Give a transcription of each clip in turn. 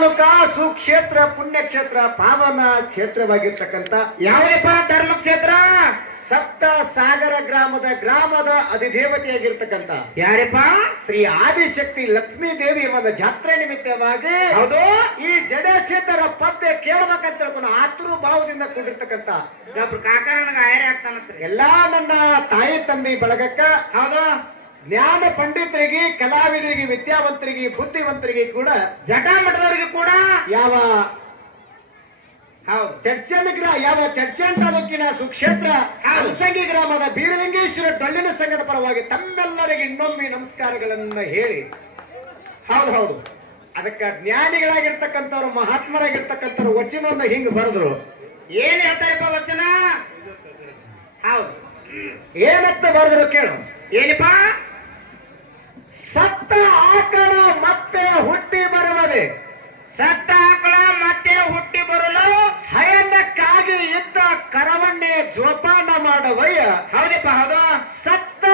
ತಾಲೂಕಾ ಸುಕ್ಷೇತ್ರ ಪುಣ್ಯಕ್ಷೇತ್ರ ಪಾವನ ಕ್ಷೇತ್ರವಾಗಿರ್ತಕ್ಕಂಥ ಧರ್ಮ ಕ್ಷೇತ್ರ? ಸಪ್ತ ಸಾಗರ ಗ್ರಾಮದ ಗ್ರಾಮದ ಅಧಿದೇವತೆಯಾಗಿರ್ತಕ್ಕಂಥ ಯಾರಪ್ಪ? ಶ್ರೀ ಆದಿಶಕ್ತಿ ಲಕ್ಷ್ಮೀ ದೇವಿ ಎಂಬ ಜಾತ್ರೆ ನಿಮಿತ್ತವಾಗಿ ಹೌದು. ಈ ಜಡೇಶ್ವರ ಪತ್ತೆ ಕೇಳಬೇಕಂತ ತಿಳ್ಕೊಂಡು ಆತೃ ಭಾವದಿಂದ ಕೂಡಿರ್ತಕ್ಕಂಥ ಗಬ್ರು ಕಾಕಾರ ನನಗೆ ಆಯರೆ ಆಗ್ತಾನತ್ರಿ. ಎಲ್ಲಾ ನನ್ನ ತಾಯಿ ತಂದೆ ಬಳಗಕ್ಕ ಹೌದು. ಜ್ಞಾನ ಪಂಡಿತರಿಗೆ ಕಲಾವಿದರಿಗೆ ವಿದ್ಯಾವಂತರಿಗೆ ಬುದ್ಧಿವಂತರಿಗೆ ಕೂಡ ಜಟಾಮಠದವ್ರಿಗೆ ಕೂಡ ಯಾವ ಹೌದು ಚಡ್ಚಂಡ ಯಾವ ಚಡ್ಚಂಡ ತಾಲೂಕಿನ ಸುಕ್ಷೇತ್ರ ಹಲಸಂಗಿ ಗ್ರಾಮದ ಬೀರಲಿಂಗೇಶ್ವರ ಡೊಳ್ಳಿನ ಸಂಘದ ಪರವಾಗಿ ತಮ್ಮೆಲ್ಲರಿಗೆ ಇನ್ನೊಮ್ಮೆ ನಮಸ್ಕಾರಗಳನ್ನು ಹೇಳಿ. ಹೌದು ಹೌದು. ಅದಕ್ಕ ಜ್ಞಾನಿಗಳಾಗಿರ್ತಕ್ಕಂಥವ್ರು ಮಹಾತ್ಮರಾಗಿರ್ತಕ್ಕಂಥವ್ರು ವಚನವನ್ನ ಹಿಂಗ್ ಬರೆದ್ರು. ಏನ್ ಹೇಳ್ತಾರಪ್ಪ ವಚನ? ಹೌದು. ಏನತ್ತ ಬರೆದ್ರು ಕೇಳು. ಏನಪ್ಪ? ಸತ್ತ ಆಕಳ ಮತ್ತೆ ಹುಟ್ಟಿ ಬರುವುದೇ. ಸತ್ತ ಆಕಳ ಮತ್ತೆ ಹುಟ್ಟಿ ಬರಲು? ಹಯನಕ್ಕಾಗಿ ಇದ್ದ ಕರವನ್ನೇ ಜೋಪಾನ ಮಾಡುವಯ್ಯ. ಹೌದಪ್ಪ ಹೌದು. ಸತ್ತ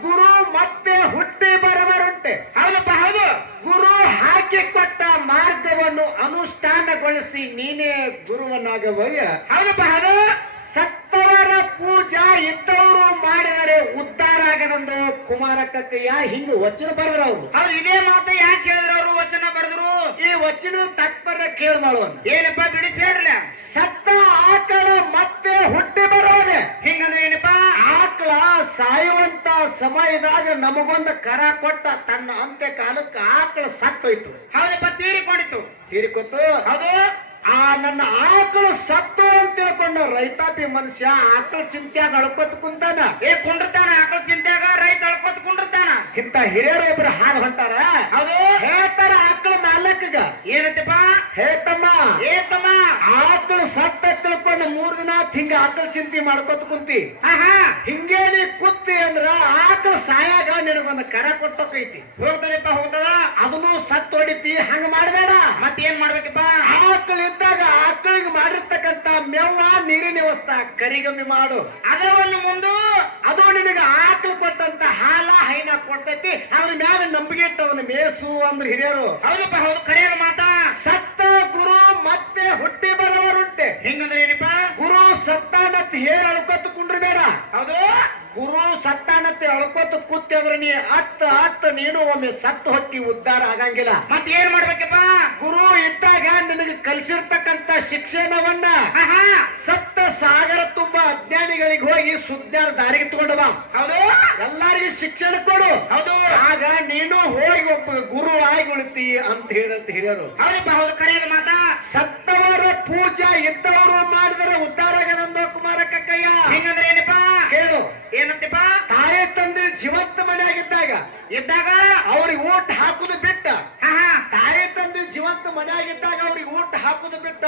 ಗುರು ಮತ್ತೆ ಹುಟ್ಟಿ ಬರುವರುಂಟೆ. ಹೌದಪ್ಪ ಹೌದು. ಗುರು ಹಾಕಿಕೊಟ್ಟ ಮಾರ್ಗವನ್ನು ಅನುಷ್ಠಾನಗೊಳಿಸಿ ನೀನೇ ಗುರುವನಾಗವಯ್ಯ. ಹೌದಪ್ಪ ಹೌದು. ಸತ್ತವರ ಪೂಜಾ ಇದ್ದವರು ಮಾಡಿದರೆ ಉದ್ಧಾರ ಆಗದಂದು ಕುಮಾರ ಕಕ್ಕಯ್ಯ ಹಿಂಗ ವಚನ ಬರೆದ್ರ ಅವರು. ಇದೇ ಮಾತು ಯಾಕೆ ಹೇಳಿದ್ರು ಅವರು ವಚನ ಬರೆದ್ರು? ಈ ವಚನ ತತ್ಪರ್ಯ ಕೇಳ ಮಾಡುವನ್ನ ಏನಪ್ಪ ಬಿಡಿಸಿ ಹೇಳ್ರಲ್ಲ ಸತ್ತ ಆಕಳ ಮತ್ತೆ ಹುಟ್ಟಿ ಬರೋದೆ. ಹಿಂಗಂದ್ರೆ ಏನಪ್ಪ? ಆಕಳ ಸಾಯುವಂತ ಸಮಯದಾಗ ನಮಗೊಂದು ಕರ ಕೊಟ್ಟ ತನ್ನ ಅಂತ್ಯ ಕಾಲಕ್ಕೆ ಆಕಳ ಸತ್ತೋಯ್ತು. ಹೌದಪ್ಪ ತೀರಿಕೊಂಡಿತ್ತು. ತೀರಿಕೊತ್ತು. ಹೌದು. ಆ ನನ್ನ ಆಕಳು ಸತ್ತು ಅಂತ ತಿಳ್ಕೊಂಡ ರೈತಾಪಿ ಮನುಷ್ಯ ಆಕಳ ಚಿಂತ್ಯಾಗ ಅಳ್ಕೊತ್ ಕುಂತಾನ. ಏ ಕುಂಡಿರ್ತಾನ ಆಕಳ ಚಿಂತ್ಯಾಗ ರೈತ ಅಳ್ಕೊತ್ ಕುಂಡಿರ್ತಾನ. ಇಂತ ಹಿರಿಯರು ಒಬ್ರು ಹಾದು ಹೊಂಟಾರ? ಹೌದು. ಹೇಳ್ತಾರ ಆಕಳ ಮಾಲಕ್ಕಗ ಏನತ್ತಪ್ಪ ಹೇಳ್ತಮ್ಮ. ಏ ತಮ್ಮ ಆಕಳು ಸತ್ತ ತಿಳ್ಕೊಂಡ ಮೂರ್ ದಿನ ಹಿಂಗ ಆಕಳ ಚಿಂತೆ ಮಾಡ್ಕೊತ ಕುಂತಿ. ಆಹಾ. ಹಿಂಗೇ ನೀ ಕುತ್ತಿ ಅಂದ್ರ ಆಕಳ ಸಾಯಾಗ ನಿನಗೊಂದು ಕರ ಕೊಟ್ಟೋಕೈತಿ. ಹೋಗ್ತದಪ್ಪ ಹೋಗ್ತದ. ಅದನ್ನು ಸತ್ತು ಹೊಡಿತಿ ಹಂಗ ಮಾಡಬೇಡ. ಮತ್ತೇನ್ ಮಾಡ್ಬೇಕಪ್ಪ? ಆಕಳು ಇದ್ದಾಗ ಆಕಳಿಗೆ ಮಾಡಿರ್ತಕ್ಕಂತ ಮೆವ್ವ ನೀರಿನ ವ್ಯವಸ್ಥೆ ಕರಿಗಮ್ಮಿ ಮಾಡು. ಅದವನ್ನು ಮುಂದು ಅದು ನಿನಗೆ ಆಕಳು ಕೊಟ್ಟಂತ ಹಾಲ ಹೈನ ಕೊಡ್ತೈತಿ. ಅದ್ರ ಮ್ಯಾಗ ನಂಬಿಕೆ ಇಟ್ಟು ಅದನ್ನ ಮೇಸು ಅಂದ್ರೆ ಹಿರಿಯರು. ಹೌದಪ್ಪ ಹೌದು ಕರೆಯಲು ಮಾತಾ. ಸತ್ತ ಗುರು ಮತ್ತೆ ಹುಟ್ಟಿ ಬರವರುಂಟೆ. ಹೆಂಗಂದ್ರೆ ಏನಪ್ಪ ಗುರು ಸತ್ತಾನತ್ ಹೇಳಿ ಅಳ್ಕೊತ ಕುಂಡ್ರಿ ಬೇಡ. ಹೌದು. ಗುರು ಸತ್ತಾನತ್ತೆ ಅಳ್ಕೋತ ಕೂತಿ ಅಂದ್ರೆ ನೀ ಅತ್ತ ಅತ್ತ ನೀನು ಒಮ್ಮೆ ಸತ್ತು ಹೊತ್ತಿ ಉದ್ಧಾರ ಆಗಂಗಿಲ್ಲ. ಮತ್ ಏನ್ ಮಾಡ್ಬೇಕಪ್ಪ? ಗುರು ಇದ್ದಾಗ ನಿನಗೆ ಕಲಿಸಿರ್ತಕ್ಕಂತ ಶಿಕ್ಷಣವನ್ನ ಸತ್ತ ಸಾಗರ ತುಂಬ ಅಜ್ಞಾನಿಗಳಿಗೆ ಹೋಗಿ ಸುಜ್ಞಾನ ದಾರಿಗೆ ತಗೊಂಡು ಬಾ. ಹೌದು? ಎಲ್ಲಾರಿಗೆ ಶಿಕ್ಷಣ ಕೊಡು. ಹೌದು? ಆಗ ನೀನು ಹೋಗಿ ಒಬ್ಬ ಗುರು ಆಗಿ ಉಳಿತಿ ಅಂತ ಹೇಳಿದಂತ ಹಿರಿಯರು. ಹೌದಪ್ಪ ಹೌದು ಕರೆಯದ ಮಾತಾ. ಸತ್ತವರ ಪೂಜಾ ಇದ್ದವರು ಮಾಡಿದರೆ ಉದ್ಧಾರ ಆಗದಂದೋ ಕುಮಾರ ಕಕ್ಕಯ್ಯ ಹಿಂಗಂದ್ರೆ ಏನಪ್ಪ ಕೇಳು ಏನಂತಪ್ಪ ತಾಯಿ ತಂದೆ ಜೀವಂತ ಮನೆಯಾಗಿದ್ದಾಗ ಇದ್ದಾಗ ಅವ್ರಿಗೆ ಊಟ ಹಾಕುದು ಬಿಟ್ಟ. ತಾಯಿ ತಂದೆ ಜೀವಂತ ಮನೆಯಾಗಿದ್ದಾಗ ಅವ್ರಿಗೆ ಊಟ ಹಾಕುದು ಬಿಟ್ಟ.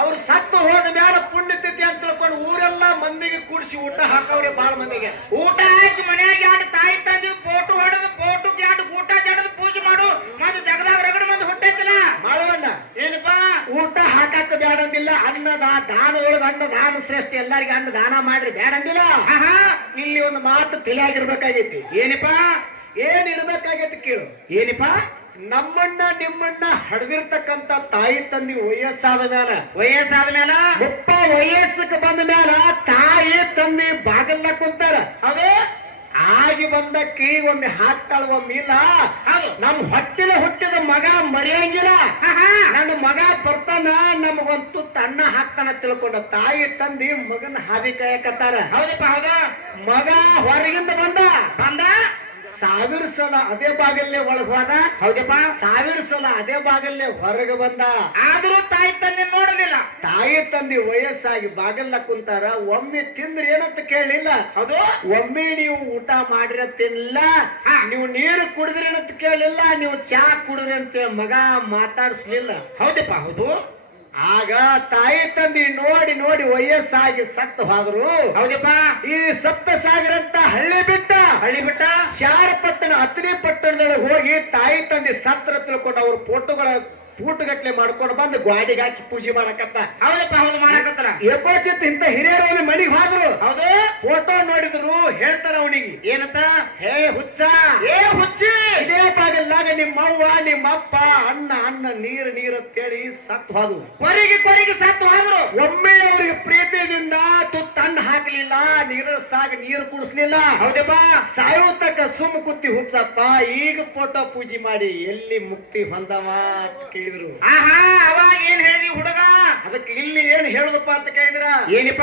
ಅವ್ರು ಸತ್ತು ಹೋದ ಮೇಲೆ ಪುಣ್ಯತಿಥಿ ಅಂತ ತಿಳ್ಕೊಂಡು ಊರೆಲ್ಲ ಮಂದಿಗೆ ಕೂಡಿಸಿ ಊಟ ಹಾಕವ್ರೆ ಬಾಳ ಮಂದಿಗೆ. ಊಟ ಹಾಕಿ ಮನ್ಯಾಗ ಎರಡು ತಾಯಿ ತಂದಿ ಫೋಟೋ ಹೊಡೆದು ಫೋಟೋ ಎರಡು ಊಟ ಜಡದು ಪೂಜೆ ಮಾಡು. ಮತ್ತೆ ಜಗದಾಗ ರಗಡ ಮಂದಿ ಹುಟ್ಟೈತಿಲ್ಲ. ಮಾಡುವನ್ನ ಏನಪ್ಪಾ? ಊಟ ಹಾಕಕ್ಕ ಬೇಡಂದಿಲ್ಲ ಅನ್ನದ ದಾನದೊಳಗ ಅನ್ನ ದಾನ ಶ್ರೇಷ್ಠ. ಎಲ್ಲರಿಗೆ ಅನ್ನ ದಾನ ಮಾಡ್ರಿ ಬೇಡಂದಿಲ್ಲ ಆಹಾ ಇಲ್ಲಿ ಒಂದು ಮಾತು ತಿಳಿಯಾಗಿರ್ಬೇಕಾಗೈತಿ. ಏನಪ್ಪ? ಏನ್ ಇರ್ಬೇಕಾಗೈತಿ ಕೇಳು. ಏನಪ್ಪ? ನಮ್ಮಣ್ಣ ನಿಮ್ಮಣ್ಣ ಹಡ್ದಿರ್ತಕ್ಕಂತ ತಾಯಿ ತಂದಿ ವಯಸ್ಸಾದ ಮ್ಯಾಲ. ವಯಸ್ಸಾದ ಮ್ಯಾಲ? ಒಪ್ಪ ವಯಸ್ಸಕ್ಕೆ ಬಂದ ಮ್ಯಾಲ ತಾಯಿ ತಂದೆ ಬಾಗಲ್ಲ ಕುಂತಾರ. ಅದು ಆಗಿ ಬಂದಕ್ಕಿ ಒಮ್ಮೆ ಹಾಕ್ತಾಳ ಒಮ್ಮೆ ಇಲ್ಲ. ಹೌದು. ನಮ್ ಹೊಟ್ಟಿನ ಹುಟ್ಟಿದ ಮಗ ಮರೆಯಂಗಿಲ್ಲ. ನನ್ನ ಮಗ ಬರ್ತಾನ ನಮಗೊಂದು ತಣ್ಣ ಹಾಕ್ತಾನ ತಿಳ್ಕೊಂಡ ತಾಯಿ ತಂದಿ ಮಗನ ಹಾದಿ ಕಾಯಕತ್ತಾರ. ಹೌದಪ್ಪ ಹೌದು. ಮಗ ಹೊರಗಿಂದ ಬಂದ. ಬಂದ. ಸಾವಿರ ಸಲ ಅದೇ ಬಾಗಲ್ಲೇ ಒಳಗ್ ಹೋದ? ಹೌದಪ್ಪ. ಸಾವಿರ ಸಲ ಅದೇ ಬಾಗಲ್ಲೇ ಹೊರಗೆ ಬಂದ? ಆದ್ರೂ ತಾಯಿ ತಂದೆ ನೋಡಲಿಲ್ಲ. ತಾಯಿ ತಂದೆ ವಯಸ್ಸಾಗಿ ಬಾಗಲ್ಲ ಕುಂತಾರ ಒಮ್ಮೆ ತಿಂದ್ರೆ ಏನಂತ ಕೇಳಲಿಲ್ಲ ಹೌದು. ಒಮ್ಮೆ ನೀವು ಊಟ ಮಾಡಿರ ತಿನ್ನಿಲ್ಲ ನೀವು ನೀರು ಕುಡಿದ್ರೆ ಏನಂತ ಕೇಳಲಿಲ್ಲ ನೀವು ಚಾ ಕುಡಿದ್ರಿ ಅಂತ ಮಗ ಮಾತಾಡಿಸ್ಲಿಲ್ಲ. ಹೌದಪ್ಪ ಹೌದು. ಆಗ ತಾಯಿ ತಂದೆ ನೋಡಿ ನೋಡಿ ವಯಸ್ಸಾಗಿ ಸತ್ತ ಹೋದ್ರು. ಹೌದಪ್ಪ. ಈ ಸಪ್ತ ಸಾಗರ ಅಂತ ಹಳ್ಳಿ ಬಿಟ್ಟ. ಹಳ್ಳಿ ಬಿಟ್ಟ? ಶಾರ ಪಟ್ಟಣ ಹತ್ತನೇ ಪಟ್ಟಣದೊಳಗೆ ಹೋಗಿ ತಾಯಿ ತಂದೆ ಸತ್ರ ತಿಳ್ಕೊಂಡು ಅವ್ರ ಫೋಟೋಗಳ ಪೂಟಗಟ್ಲೆ ಮಾಡ್ಕೊಂಡು ಬಂದು ಗ್ವಾಡಿಗೆ ಹಾಕಿ ಪೂಜೆ ಮಾಡಕತ್ತ. ಹೌದಪ್ಪ ಹೌದು ಮಾಡಕತ್ತಲ್ಲ ಏಕೋಚಿತ್ ಇಂತ ಹಿರಿಯರು ಮನೆಗೆ ಮನಿಗೆ ಹೋದ್ರು. ಹೌದು. ಫೋಟೋ ನೋಡಿದ್ರು ಹೇಳ್ತಾರ ಅವನಿಗೆ. ಏನಂತ? ಹೇ ಹುಚ್ಚ. ಏ ಹುಚ್ಚಿ! ಇದೇ ಬಾಗಿಲ್ನಾಗ ನಿಮ್ಮ ಅವ್ವ ನಿಮ್ಮ ಅಪ್ಪ ಅಣ್ಣ ಅಣ್ಣ ನೀರು ನೀರು ಅಂತೇಳಿ ಸತ್ ಹೋದ್ರು. ಕೊರಿಗೆ ಕೊರಿಗೆ ಸತ್ತು ಹೋದ್ರು. ಒಮ್ಮೆ ಅವ್ರಿಗೆ ಪ್ರೀತಿಯಿಂದ ತುತ್ತ ಹಾಕ್ಲಿಲ್ಲ ಹಾಕಲಿಲ್ಲ ನೀರಸಾಗ ನೀರು ಕುಡಿಸ್ಲಿಲ್ಲ. ಹೌದಪ್ಪ. ಸಾಯೋ ತಕ್ಕ ಸುಮ್ ಕುತ್ತಿ ಹುಚ್ಚಪ್ಪ ಈಗ ಫೋಟೋ ಪೂಜೆ ಮಾಡಿ ಎಲ್ಲಿ ಮುಕ್ತಿ ಹೊಂದವ ಅಂತ ಆಹಾ ಅವಾಗ ಏನ್ ಹೇಳಿದಿ ಹುಡುಗ? ಅದಕ್ಕೆ ಇಲ್ಲಿ ಏನ್ ಹೇಳುದಪ್ಪ ಅಂತ ಕೇಳಿದ್ರ? ಏನಿಪ್ಪ?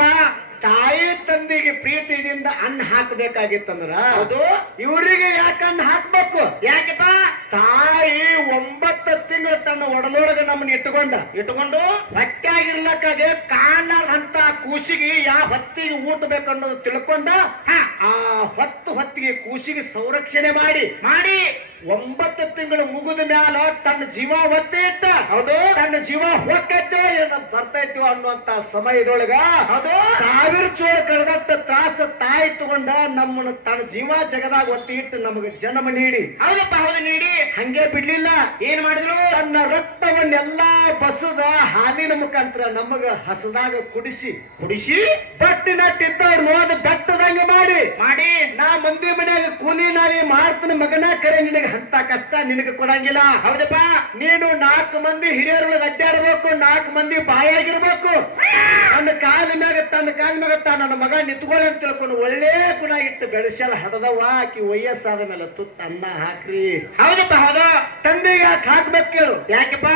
ತಾಯಿ ತಂದೆಗೆ ಪ್ರೀತಿಯಿಂದ ಅನ್ನ ಹಾಕಬೇಕಾಗಿತ್ತಂದ್ರ? ಅದು ಇವರಿಗೆ ಯಾಕೆ ಅನ್ನ ಹಾಕ್ಬೇಕು? ಯಾಕಪ್ಪ? ತಾಯಿ ಒಂಬತ್ತು ತಿಂಗಳ ತನ್ನ ಒಡಲೊಳಗ ನಮ್ಮನ್ನ ಇಟ್ಟುಕೊಂಡ. ಇಟ್ಟುಕೊಂಡು? ಹೊಟ್ಟೆಯಾಗಿರ್ಲಕ್ಕಾಗೆ ಕಾಣದಂತ ಕೂಸಿಗೆ ಯಾವ ಹೊತ್ತಿಗೆ ಊಟ ಬೇಕನ್ನೋದು ತಿಳ್ಕೊಂಡ ಹಾ. ಆ ಹೊತ್ತು ಹೊತ್ತಿಗೆ ಕೂಸಿಗೆ ಸಂರಕ್ಷಣೆ ಮಾಡಿ. ಮಾಡಿ. ಒಂಬತ್ತು ತಿಂಗಳು ಮುಗಿದ ಮ್ಯಾಲ ತನ್ನ ಜೀವ ಒತ್ತೆ ಇತ್ತ. ಹೌದು. ತನ್ನ ಜೀವ ಹೋಗೈತೋ ಏನ ಬರ್ತೈತೋ ಅನ್ನುವಂತ ಸಮಯದೊಳಗ ಹೌದು. ಸಾವಿರ ಚೋಳ ಕಳೆದಟ್ಟ ತ್ರಾಸ ತಾಯಿ ತಗೊಂಡ ನಮ್ಮನ್ನ ತನ್ನ ಜೀವ ಜಗದಾಗ ಒತ್ತಿ ಇಟ್ಟು ನಮಗೆ ಜನ್ಮ ನೀಡಿ. ಹೌದಪ್ಪ ಹೌದು ನೀಡಿ. ಹಂಗೆ ಬಿಡ್ಲಿಲ್ಲ. ಏನ್ ಮಾಡಿದ್ರು? ತನ್ನ ರಕ್ತವನ್ನೆಲ್ಲಾ ಬಸದ ಹಾಲಿನ ಮುಖಾಂತರ ನಮಗ ಹಸದಾಗ ಕುಡಿಸಿ. ಕುಡಿಸಿ? ಬಟ್ಟಿನಟ್ಟಿದ್ದವ್ರು ನೋದ ಬೆಟ್ಟದಂಗ ಮಾಡಿ. ಮಾಡಿ. ನಾ ಮಂದಿ ಮನ್ಯಾಗ ಕೂಲಿ ನಾರಿ ಮಾಡ್ತನ ಮಗನ ಕರೆ ನಿನಗ ಅಂತ ಕಷ್ಟ ನಿನಗ ಕೊಡಂಗಿಲ್ಲ. ಹೌದಪ್ಪ. ನೀನು ನಾಲ್ಕು ಮಂದಿ ಹಿರಿಯರೊಳಗೆ ಅಡ್ಡಾಡ್ಬೇಕು ನಾಲ್ಕು ಮಂದಿ ಬಾಯಾಗಿರ್ಬೇಕು ನನ್ನ ಕಾಲ ಮ್ಯಾಗ ತನ್ನ ಕಾಲ ಮ್ಯಾಗ ತಾ ನನ್ನ ಮಗ ನಿಂತ್ಕೊಳ್ಳಿ ಅಂತ ತಿಳ್ಕೊಂಡು ಒಳ್ಳೆ ಗುಣ ಇಟ್ಟು ಬೆಳೆಸಲ್ಲ ಹದದವ್ವ ಆಕಿ ವಯಸ್ಸಾದ ಮೇಲೆ ತುತ್ತ ಅನ್ನ ಹಾಕ್ರಿ. ಹೌದಪ್ಪ ಹೌದು. ತಂದೆಗೆ ಯಾಕೆ ಹಾಕ್ಬೇಕು ಕೇಳು. ಯಾಕೆಪ್ಪ?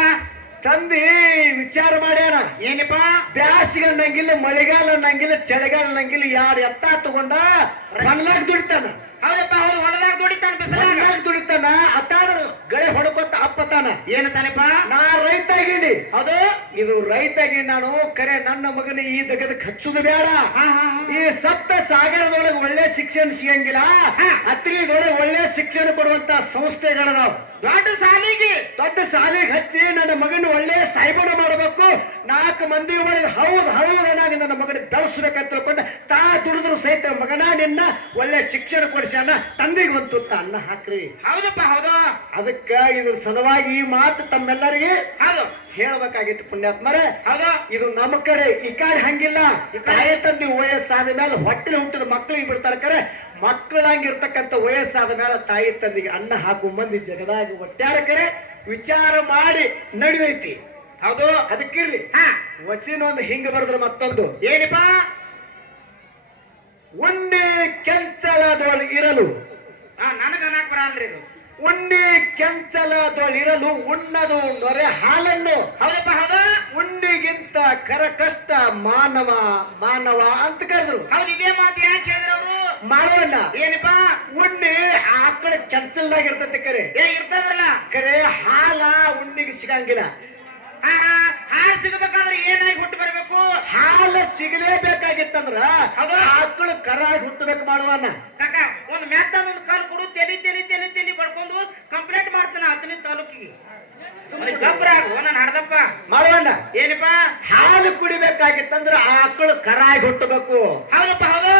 ತಂದೆ ವಿಚಾರ ಮಾಡ್ಯಾರ ಏನಪ್ಪ? ಬ್ಯಾಸಿಗೆ ಅನ್ನಂಗಿಲ್ಲ ಮಳೆಗಾಲ ಅನ್ನಂಗಿಲ್ಲ ಚಳಿಗಾಲ ಅನ್ನಂಗಿಲ್ಲ ಯಾರು ಎತ್ತ ತಗೊಂಡ ಹೊಲ್ಲಾಗ ದುಡಿತಾನ. ಹೌದಪ್ಪ ಹೌದು ಹೊಲದಾಗ ದುಡಿತಾನ ಬಿಸಿಲಾಗ. ದುಡಿತಾನ ಅತ್ತಾನ ಗಳೆ ಹೊಡ್ಕೊತ ಅಪ್ಪತಾನ ಏನತಾನಪ್ಪ ನಾ ರೈತ ಆಗಿನಿ ಅದು ಇದು ರೈತಾಗಿ ನಾನು ಕರೆ ನನ್ನ ಮಗನ ಈ ದಗದ ಹಚ್ಚುದು ಬೇಡ. ಈ ಸಪ್ತ ಸಾಗರದೊಳಗೆ ಒಳ್ಳೆ ಶಿಕ್ಷಣ ಸಿಗಂಗಿಲ್ಲ. ಅತ್ರಿದೊಳಗೆ ಒಳ್ಳೆ ಶಿಕ್ಷಣ ಕೊಡುವಂತ ಸಂಸ್ಥೆಗಳದಾವ್. ದೊಡ್ಡ ಸಾಲಿಗೆ. ದೊಡ್ಡ ಸಾಲಿಗೆ ಹಚ್ಚಿ ನನ್ನ ಮಗನ ಒಳ್ಳೆ ಸಾಯ್ಬಣ ಮಾಡಬೇಕು. ನಾಲ್ಕು ಮಂದಿ ಒಳಗೆ ಹೌದು ಹೌದು ಏನಾಗಿ ನನ್ನ ಮಗನ ಬೆಳೆಸ್ಬೇಕಂತ ತಿಳ್ಕೊಂಡು. ತಾ ದುಡಿದ್ರು ಸಹಿತ ಮಗನ ನಿನ್ನ ಒಳ್ಳೆ ಶಿಕ್ಷಣ ಕೊಡಿಸ್ಯಾನ ತಂದೆಗೆ ಒಂದು ತುತ್ತ ಅನ್ನ ಹಾಕ್ರಿ. ಹೌದಪ್ಪ ಹೌದು. ಅದಕ್ಕ ಇದ್ರ ಸಲುವಾಗಿ ಈ ಮಾತು ತಮ್ಮೆಲ್ಲರಿಗೆ ಹೌದು. ಹೇಳ್ಬೇಕಾಗಿತ್ತು ಪುಣ್ಯಾತ್ಮರ. ಹೌದು. ಇದು ನಮ್ಮ ಕಡೆ ಈ ಕಾಲ ಹಂಗಿಲ್ಲ. ತಾಯಿ ತಂದೆ ವಯಸ್ಸಾದ ಮೇಲೆ ಹೊಟ್ಟೆಲಿ ಹುಟ್ಟಿದ ಮಕ್ಕಳಿಗೆ ಬಿಡ್ತಾರ ಕರೆ. ಮಕ್ಕಳಾಗಿರ್ತಕ್ಕಂಥ ವಯಸ್ಸಾದ ಮೇಲೆ ತಾಯಿ ತಂದೆಗೆ ಅನ್ನ ಹಾಕು ಮಂದಿ ಜಗದಾಗಿ ಒಟ್ಟಾರ ಕರೆ. ವಿಚಾರ ಮಾಡಿ ನಡೆದೈತಿ. ಹೌದು. ಅದಕ್ಕಿರ್ಲಿ. ಹಾ. ವಚನ ಒಂದು ಹಿಂಗ ಬರೆದ್ರೆ ಮತ್ತೊಂದು. ಏನಪ್ಪ? ಒಂದೇ ಕೆಂಚಲದೊಳು ಇರಲು. ಆ ನನಗ ಅನ್ನಕ್ ಬರಲ್ರಿ ಇದು. ಉಣ್ಣೆ ಕೆಂಚಲದೊಳಿರಲು ಉಣ್ಣದು ನೊರೆ ಹಾಲನ್ನು. ಹೌದಪ್ಪ ಹೌದು. ಉಂಡಿಗಿಂತ ಕರಕಷ್ಟ ಮಾನವ ಮಾನವ ಅಂತ ಕರೆದ್ರು. ಹೌದು ಇದೇ ಮಾತು ಯಾಕೆ ಹೇಳಿದ್ರು? ಅವರು ಏನಪ್ಪಾ? ಉಣ್ಣಿ ಆಕಳ ಕೆಂಚಲ್ದಾಗ ಇರ್ತೈತೆ ಕರೆ. ಏ ಇರ್ತದ್ರಲ್ಲ? ಕರೆ ಹಾಲ ಉಣ್ಣಿಗೆ ಸಿಗಂಗಿಲ್ಲ. ಹಾಲು ಸಿಗಬೇಕಾದ್ರೆ ಏನಾಗಿ ಹುಟ್ಟು ಬರಬೇಕು? ಹಾಲು ಸಿಗಲೇಬೇಕಾಗಿತ್ತಂದ್ರ ಅದು ಆಕಳು ಕರಾಗಿ ಹುಟ್ಟಬೇಕು ಮಾಡುವನ್ನ ಕಾಕ ಒಂದ್ ಮೆತ್ತ ಒಂದು ಕಾಲ್ ಕೊಡು ತೆಲಿ ತೆಲಿ ತೆಲಿ ತೆಲಿ ಬಡ್ಕೊಂಡು ಕಂಪ್ಲೇಂಟ್ ಮಾಡ್ತಾನ ಹತ್ತನೇ ತಾಲೂಕಿಗೆ. ಗಬ್ರ ಆಗು ನಾನು ಹಡ್ದಪ್ಪ. ಮಾಡುವನ್ನ ಏನಪ್ಪ? ಹಾಲು ಕುಡಿಬೇಕಾಗಿತ್ತಂದ್ರ ಆಕಳು ಕರಾಗಿ ಹುಟ್ಟಬೇಕು. ಹೌದಪ್ಪ ಹೌದು.